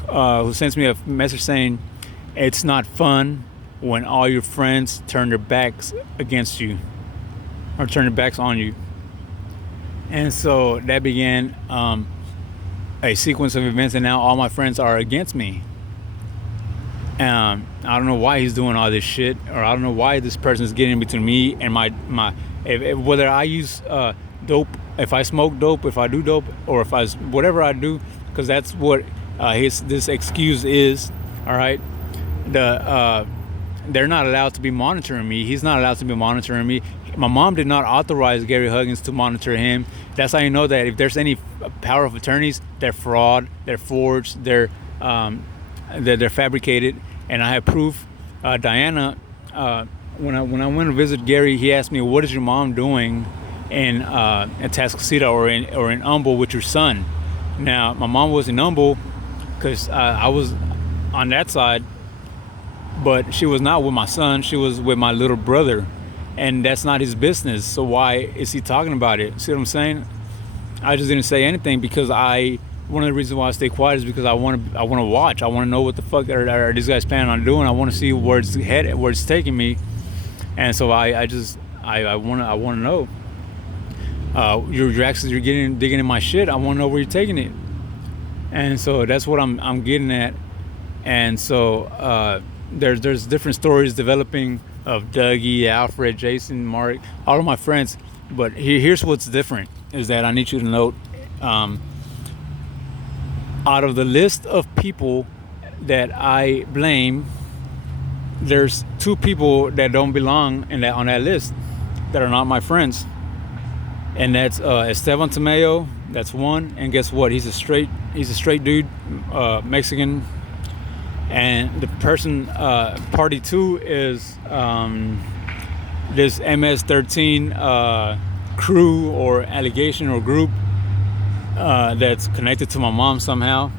who sends me a message saying, "It's not fun when all your friends turn their backs against you, or turn their backs on you." And so that began a sequence of events, and now all my friends are against me. I don't know why he's doing all this shit, or I don't know why this person is getting in between me and my whether I use dope, if I smoke dope, if I do dope, or if whatever I do, because that's what this excuse is. All right, they're not allowed to be monitoring me. He's not allowed to be monitoring me. My mom did not authorize Gary Huggins to monitor him. That's how you know that if there's any power of attorneys, they're fraud, they're forged, they're fabricated. And I have proof. Diana, when I went to visit Gary, he asked me, "What is your mom doing in Tascasita or in Humble with your son?" Now, my mom was in Humble because I was on that side, but she was not with my son. She was with my little brother, and that's not his business. So why is he talking about it? See what I'm saying? I just didn't say anything because one of the reasons why I stay quiet is because I want to watch. I want to know what the fuck are these guys planning on doing. I want to see where it's taking me, and so I want to know. You're digging in my shit. I want to know where you're taking it, and so that's what I'm getting at. And so there's different stories developing of Dougie, Alfred, Jason, Mark, all of my friends. But here's what's different, is that I need you to note. Out of the list of people that I blame, there's 2 people that don't belong on that list, that are not my friends, and that's Esteban Tamayo. That's one, and guess what? He's a straight dude, Mexican. And the person, party 2 is this MS-13 crew or allegation or group. That's connected to my mom somehow.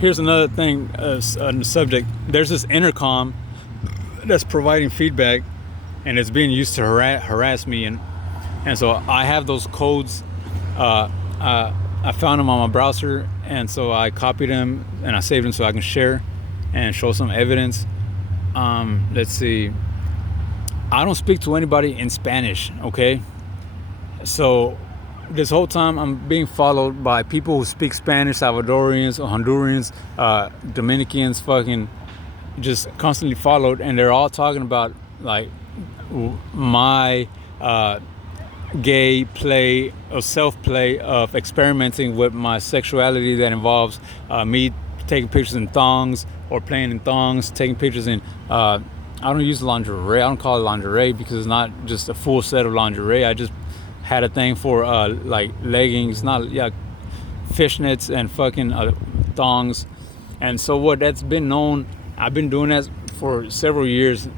Here's another thing on the subject. There's this intercom that's providing feedback, and it's being used to harass me, and so I have those codes. I found them on my browser, and so I copied them and I saved them so I can share and show some evidence. Let's see. I don't speak to anybody in Spanish, okay? So this whole time I'm being followed by people who speak Spanish, Salvadorians, Hondurans, Dominicans, fucking just constantly followed, and they're all talking about like my gay play or self-play of experimenting with my sexuality that involves me taking pictures in thongs or playing in thongs, taking pictures in I don't use lingerie. I don't call it lingerie because it's not just a full set of lingerie. I just had a thing for like leggings, not fishnets and fucking thongs. And so what that's been known, I've been doing that for several years,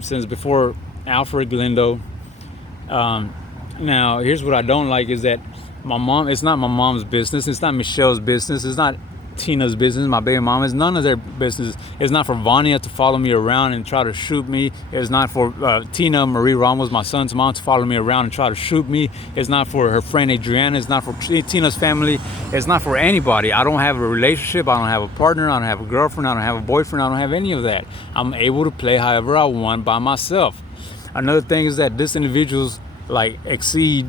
since before Alfred Galindo. Now, here's what I don't like is that it's not my mom's business. It's not Michelle's business. It's not Tina's business, my baby mom. It's none of their business. It's not for Vania to follow me around and try to shoot me. It's not for Tina Marie Ramos, my son's mom, to follow me around and try to shoot me. It's not for her friend Adriana. It's not for Tina's family. It's not for anybody. I don't have a relationship. I don't have a partner. I don't have a girlfriend. I don't have a boyfriend. I don't have any of that. I'm able to play however I want by myself. Another thing is that this individual's exceed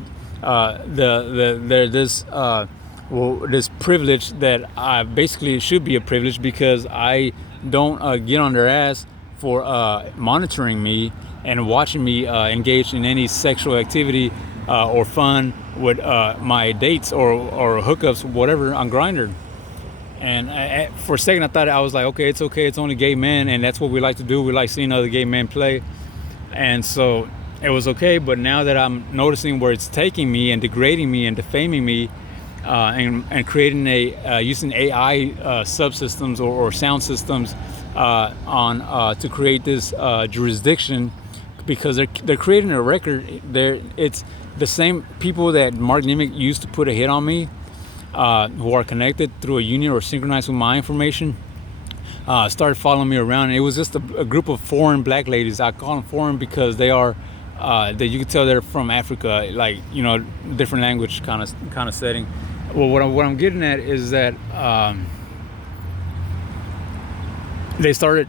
this privilege that I basically should be a privilege because I don't get on their ass for monitoring me and watching me engage in any sexual activity or fun with my dates or hookups, whatever, on Grindr. And for a second I thought, I was like, okay, it's only gay men, and that's what we like to do. We like seeing other gay men play. And so it was okay, but now that I'm noticing where it's taking me and degrading me and defaming me, and creating using AI subsystems or sound systems to create this jurisdiction, because they're creating a record. It's the same people that Mark Nimick used to put a hit on me, who are connected through a union or synchronized with my information. Started following me around, and it was just a group of foreign black ladies. I call them foreign because they are that you can tell they're from Africa, different language kind of setting. Well, what I'm getting at is that they started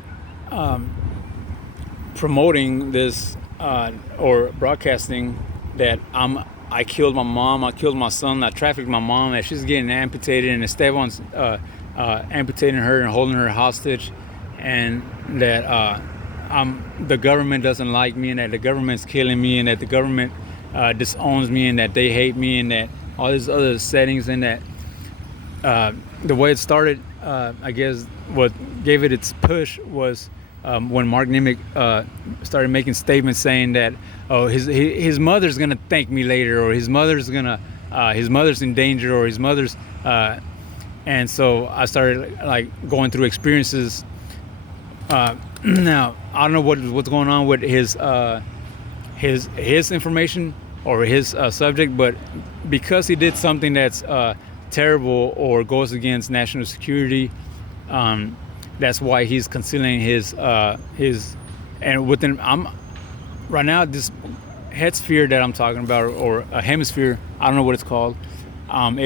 promoting this or broadcasting that I killed my mom, I killed my son, I trafficked my mom, that she's getting amputated, and Esteban's amputating her and holding her hostage, and that the government doesn't like me, and that the government's killing me, and that the government disowns me, and that they hate me, and that all these other settings. And that the way it started, I guess what gave it its push was when Mark Nimick started making statements saying that, oh, his mother's gonna thank me later, or his mother's in danger, or his mother's and so I started going through experiences. Now I don't know what's going on with his information or his subject, but because he did something that's terrible or goes against national security, that's why he's concealing his and within right now this head sphere that I'm talking about, or a hemisphere, I don't know what it's called. I'm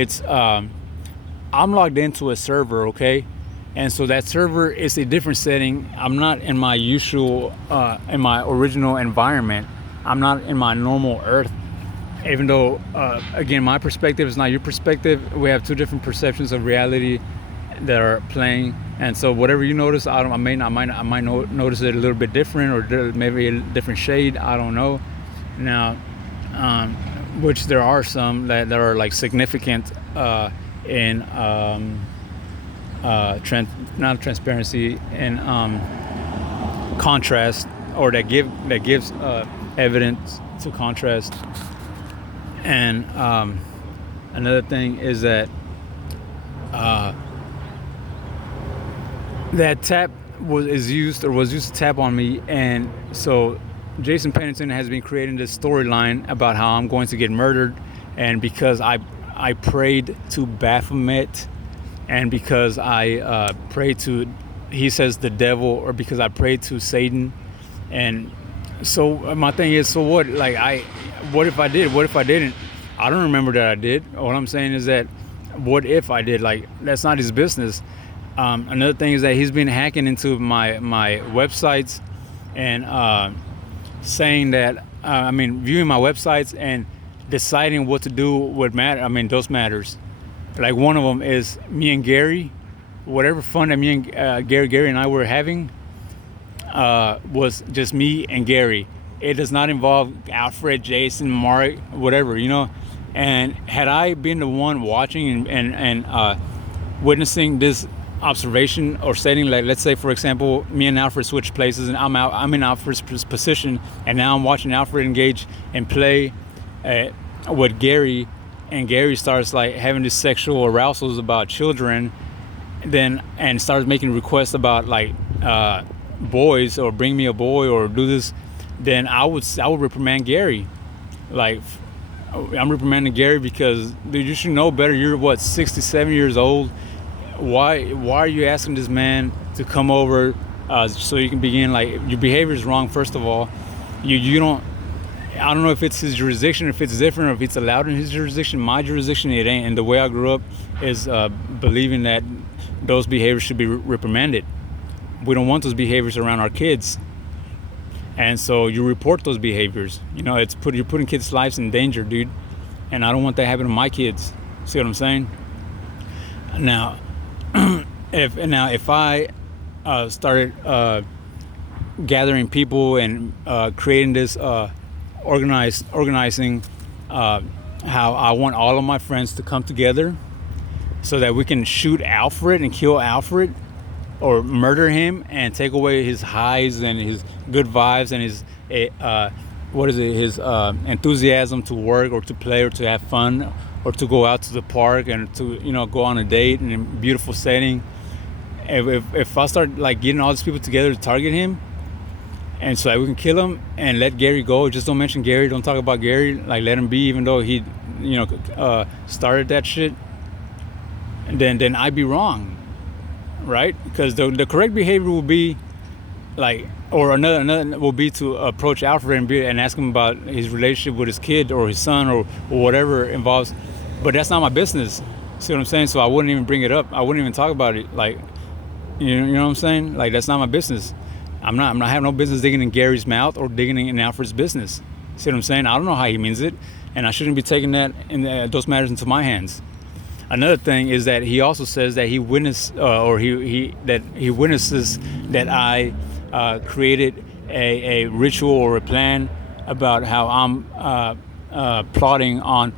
logged into a server, okay? And so that server is a different setting. I'm not in my usual, in my original environment. I'm not in my normal Earth. Even though, again, my perspective is not your perspective. We have two different perceptions of reality that are playing. And so whatever you notice, I might notice it a little bit different, or maybe a different shade. I don't know. Now, which there are some that are significant in not transparency, and contrast, or that gives evidence to contrast. And another thing is that that tap was used to tap on me, and so Jason Pennington has been creating this storyline about how I'm going to get murdered, and because I prayed to Baphomet, and because I prayed to, he says, the devil, or because I prayed to Satan. And so my thing is, so what? What if I did? What if I didn't? I don't remember that I did. What I'm saying is that, what if I did? That's not his business. Another thing is that he's been hacking into my websites and saying that, viewing my websites and deciding what to do would matter. I mean, those matters. Like one of them is me and Gary. Whatever fun that me and Gary and I were having was just me and Gary. It does not involve Alfred, Jason, Mark, whatever, you know. And had I been the one watching and witnessing this observation or setting, like let's say for example, me and Alfred switch places, and I'm in Alfred's position, and now I'm watching Alfred engage and play with Gary, and Gary starts like having this sexual arousals about children, then and starts making requests about like boys, or bring me a boy, or do this, then I would reprimand Gary. Like I'm reprimanding Gary because, dude, you should know better. You're what, 67 years old. Why are you asking this man to come over so you can begin? Like, your behavior is wrong. First of all, you don't. I don't know if it's his jurisdiction, if it's different, or if it's allowed in his jurisdiction. My jurisdiction, it ain't. And the way I grew up is believing that those behaviors should be reprimanded. We don't want those behaviors around our kids. And so you report those behaviors. You know, you're putting kids' lives in danger, dude. And I don't want that happening to my kids. See what I'm saying? Now, if I started gathering people and creating this organizing how I want all of my friends to come together so that we can shoot Alfred and kill Alfred, or murder him and take away his highs and his good vibes and his his enthusiasm to work or to play or to have fun or to go out to the park and to, you know, go on a date in a beautiful setting. If I start like getting all these people together to target him, and so that we can kill him and let Gary go, just don't mention Gary, don't talk about Gary, like let him be, even though he, you know, started that shit, then I'd be wrong. Right? Because the correct behavior will be like, or another will be to approach Alfred and ask him about his relationship with his kid or his son or whatever involves, but that's not my business. See what I'm saying? So I wouldn't even bring it up. I wouldn't even talk about it. Like, you know what I'm saying? Like, that's not my business. I'm not having no business digging in Gary's mouth or digging in Alfred's business. See what I'm saying? I don't know how he means it, and I shouldn't be taking that those matters into my hands. Another thing is that he also says that he witnessed, he witnesses that I created a ritual or a plan about how I'm plotting on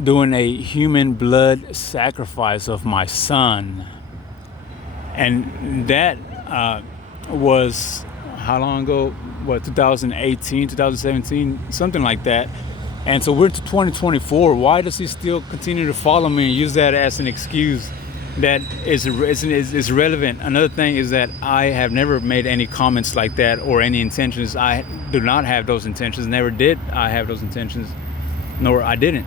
doing a human blood sacrifice of my son, and that was how long ago? What, 2018, 2017, something like that. And so we're to 2024. Why does he still continue to follow me and use that as an excuse that is relevant? Another thing is that I have never made any comments like that or any intentions. I do not have those intentions. Never did I have those intentions, nor I didn't.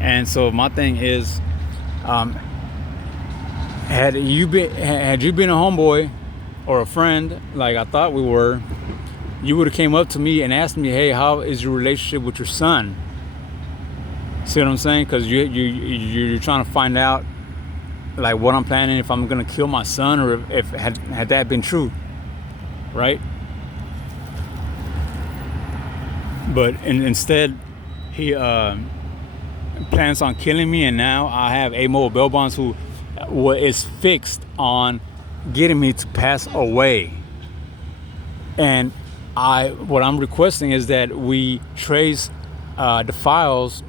And so my thing is, had you been a homeboy or a friend like I thought we were, you would have came up to me and asked me, hey, how is your relationship with your son? See what I'm saying? Because you're trying to find out like what I'm planning, if I'm gonna kill my son, or if had that been true, right? But instead, he plans on killing me, and now I have mobile bail bonds who is fixed on getting me to pass away. And what I'm requesting is that we trace the files.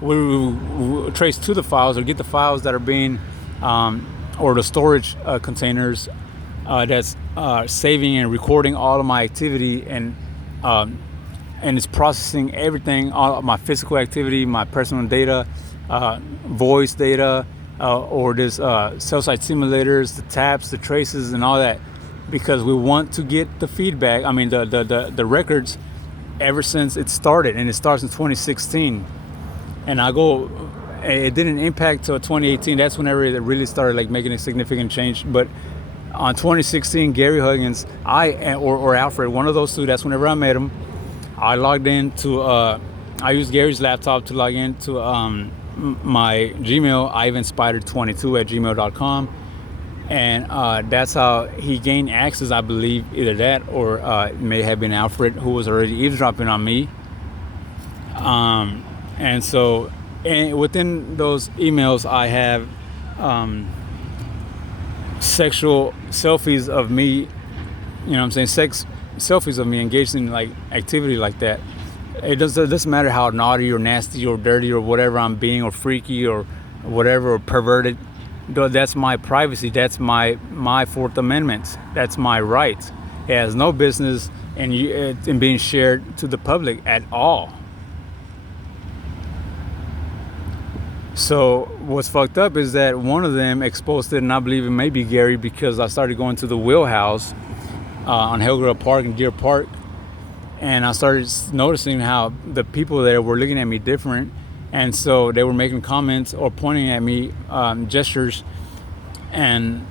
We trace to the files, or get the files that are being, or the storage containers that's saving and recording all of my activity, and it's processing everything, all of my physical activity, my personal data, voice data, or this cell site simulators, the taps, the traces, and all that, because we want to get the feedback. I mean, the records ever since it started, and it starts in 2016. And it didn't impact till 2018. That's whenever it really started like making a significant change. But on 2016, Gary Huggins, or Alfred, one of those two, that's whenever I met him, I logged into, I used Gary's laptop to log into my Gmail, ivanspider22@gmail.com. And that's how he gained access, I believe, either that or it may have been Alfred, who was already eavesdropping on me. And so, and within those emails, I have sexual selfies of me. You know what I'm saying? Sex selfies of me engaged in like activity like that. It doesn't matter how naughty or nasty or dirty or whatever I'm being, or freaky or whatever, or perverted. That's my privacy. That's my Fourth Amendment. That's my right. It has no business in being shared to the public at all. So what's fucked up is that one of them exposed it, and I believe it may be Gary, because I started going to the Wheelhouse on Hillgrove Park and Deer Park, and I started noticing how the people there were looking at me different, and so they were making comments or pointing at me, gestures, and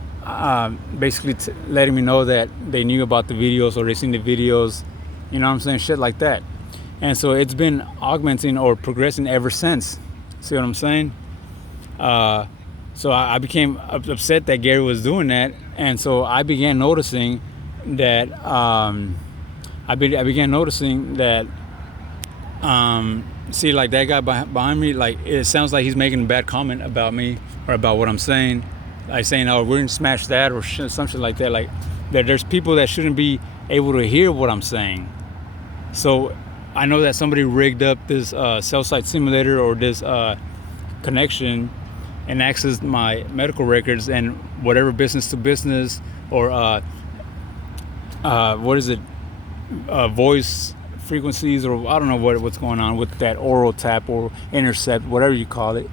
basically letting me know that they knew about the videos or they seen the videos, you know what I'm saying, shit like that. And so it's been augmenting or progressing ever since. See what I'm saying? So I became upset that Gary was doing that, and so I began noticing that I began noticing that see, like that guy behind me, like it sounds like he's making a bad comment about me or about what I'm saying, like saying, "Oh, we're gonna smash that," or something like that. Like that, there's people that shouldn't be able to hear what I'm saying. So I know that somebody rigged up this cell site simulator or this connection and accessed my medical records and whatever business to business or voice frequencies, or I don't know what's going on with that oral tap or intercept, whatever you call it.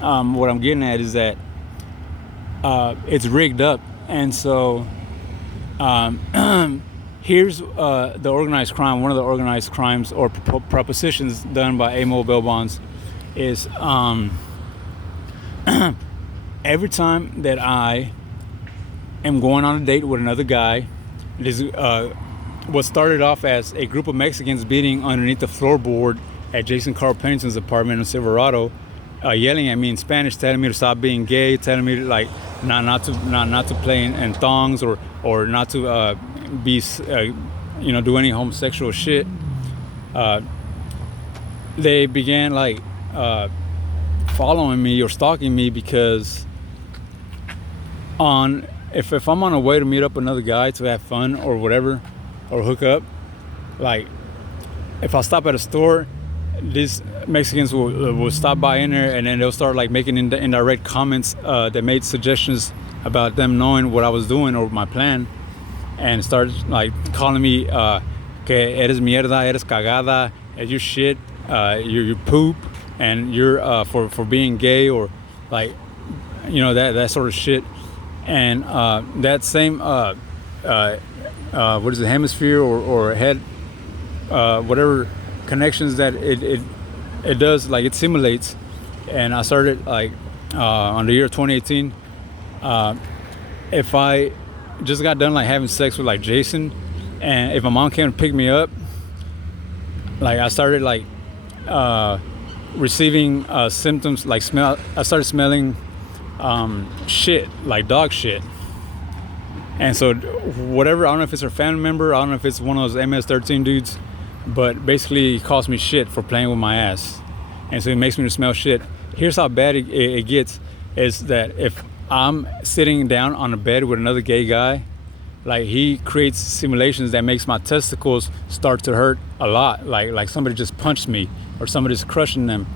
What I'm getting at is that it's rigged up, and so here's the organized crime. One of the organized crimes or propositions done by A-Mobile bail bonds is every time that I am going on a date with another guy, this what started off as a group of Mexicans beating underneath the floorboard at Jason Carl Pennington's apartment in Silverado, yelling at me in Spanish, telling me to stop being gay, telling me to, like, not to play in thongs or not to be do any homosexual shit. They began like following me or stalking me because if I'm on a way to meet up another guy to have fun or whatever or hook up, like if I stop at a store, these Mexicans will stop by in there, and then they'll start like making indirect comments that made suggestions about them knowing what I was doing or my plan, and start like calling me que eres mierda, eres cagada, you shit, you poop, and you're for being gay, or like that sort of shit. And that same what is it, hemisphere or head, whatever connections that it does, like it simulates. And I started like on the year 2018, if I just got done like having sex with like Jason, and if my mom came to pick me up, like I started like receiving symptoms like I started smelling shit, like dog shit. And so whatever, I don't know if it's her family member, I don't know if it's one of those MS-13 dudes, but basically he calls me shit for playing with my ass. And so it makes me smell shit. Here's how bad it gets, is that if I'm sitting down on a bed with another gay guy, like he creates simulations that makes my testicles start to hurt a lot, like somebody just punched me or somebody's crushing them.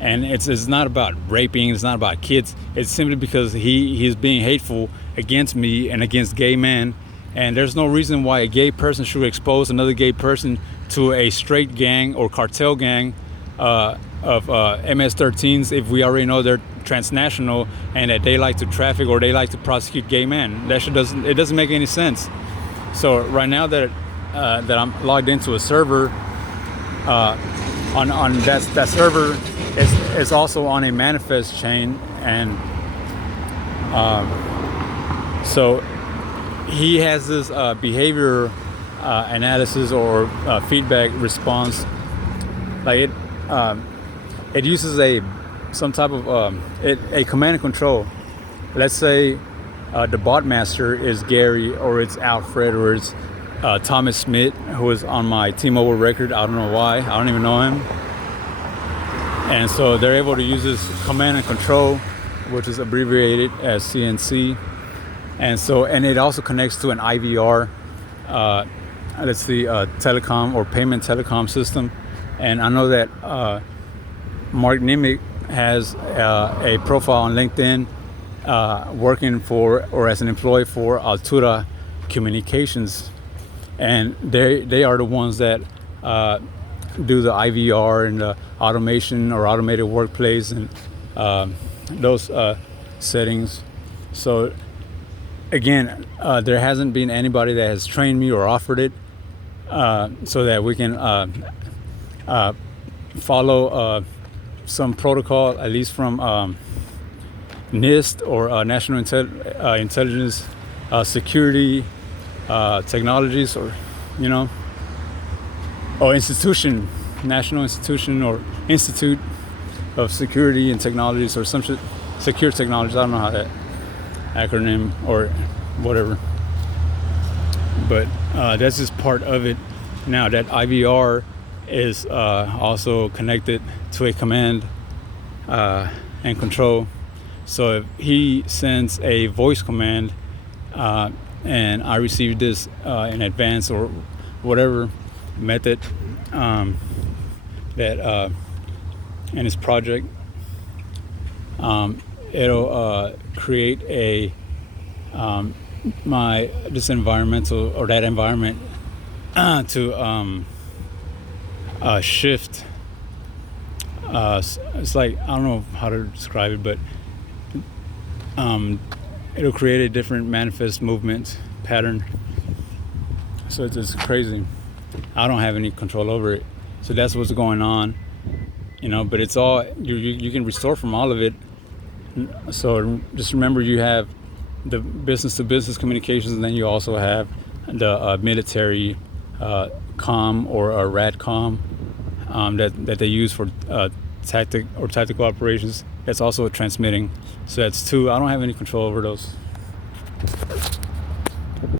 And it's not about raping, it's not about kids, it's simply because he's being hateful against me and against gay men. And there's no reason why a gay person should expose another gay person to a straight gang or cartel gang of MS-13s if we already know they're transnational and that they like to traffic or they like to prosecute gay men. That shit doesn't make any sense. So right now that I'm logged into a server, on that server is also on a manifest chain, and so he has this behavior analysis or feedback response. Like it uses some type of a command and control. Let's say the bot master is Gary, or it's Alfred, or it's Thomas Smith, who is on my T-Mobile record. I don't know why. I don't even know him. And so they're able to use this command and control, which is abbreviated as CNC. And it also connects to an IVR, that's the telecom or payment telecom system. And I know that Mark Nimick has a profile on LinkedIn working for or as an employee for Altura Communications, and they are the ones that do the IVR and the automation or automated workplace and those settings. So again, there hasn't been anybody that has trained me or offered it, so that we can follow some protocol, at least from NIST or National Intelligence Security Technologies, or or institution, National Institution or Institute of Security and Technologies, or some shit, Secure Technologies. I don't know how that acronym or whatever, but that's just part of it. Now that IVR is also connected to a command and control. So if he sends a voice command and I receive this in advance or whatever method that in his project, it'll create a this environmental or that environment to shift. It's like, I don't know how to describe it, but it'll create a different manifest movement pattern. So it's just crazy. I don't have any control over it. So that's what's going on, but it's all, you can restore from all of it. So just remember, you have the business to business communications, and then you also have the military comm or RADCOM that they use for tactical operations. That's also transmitting. So that's two. I don't have any control over those.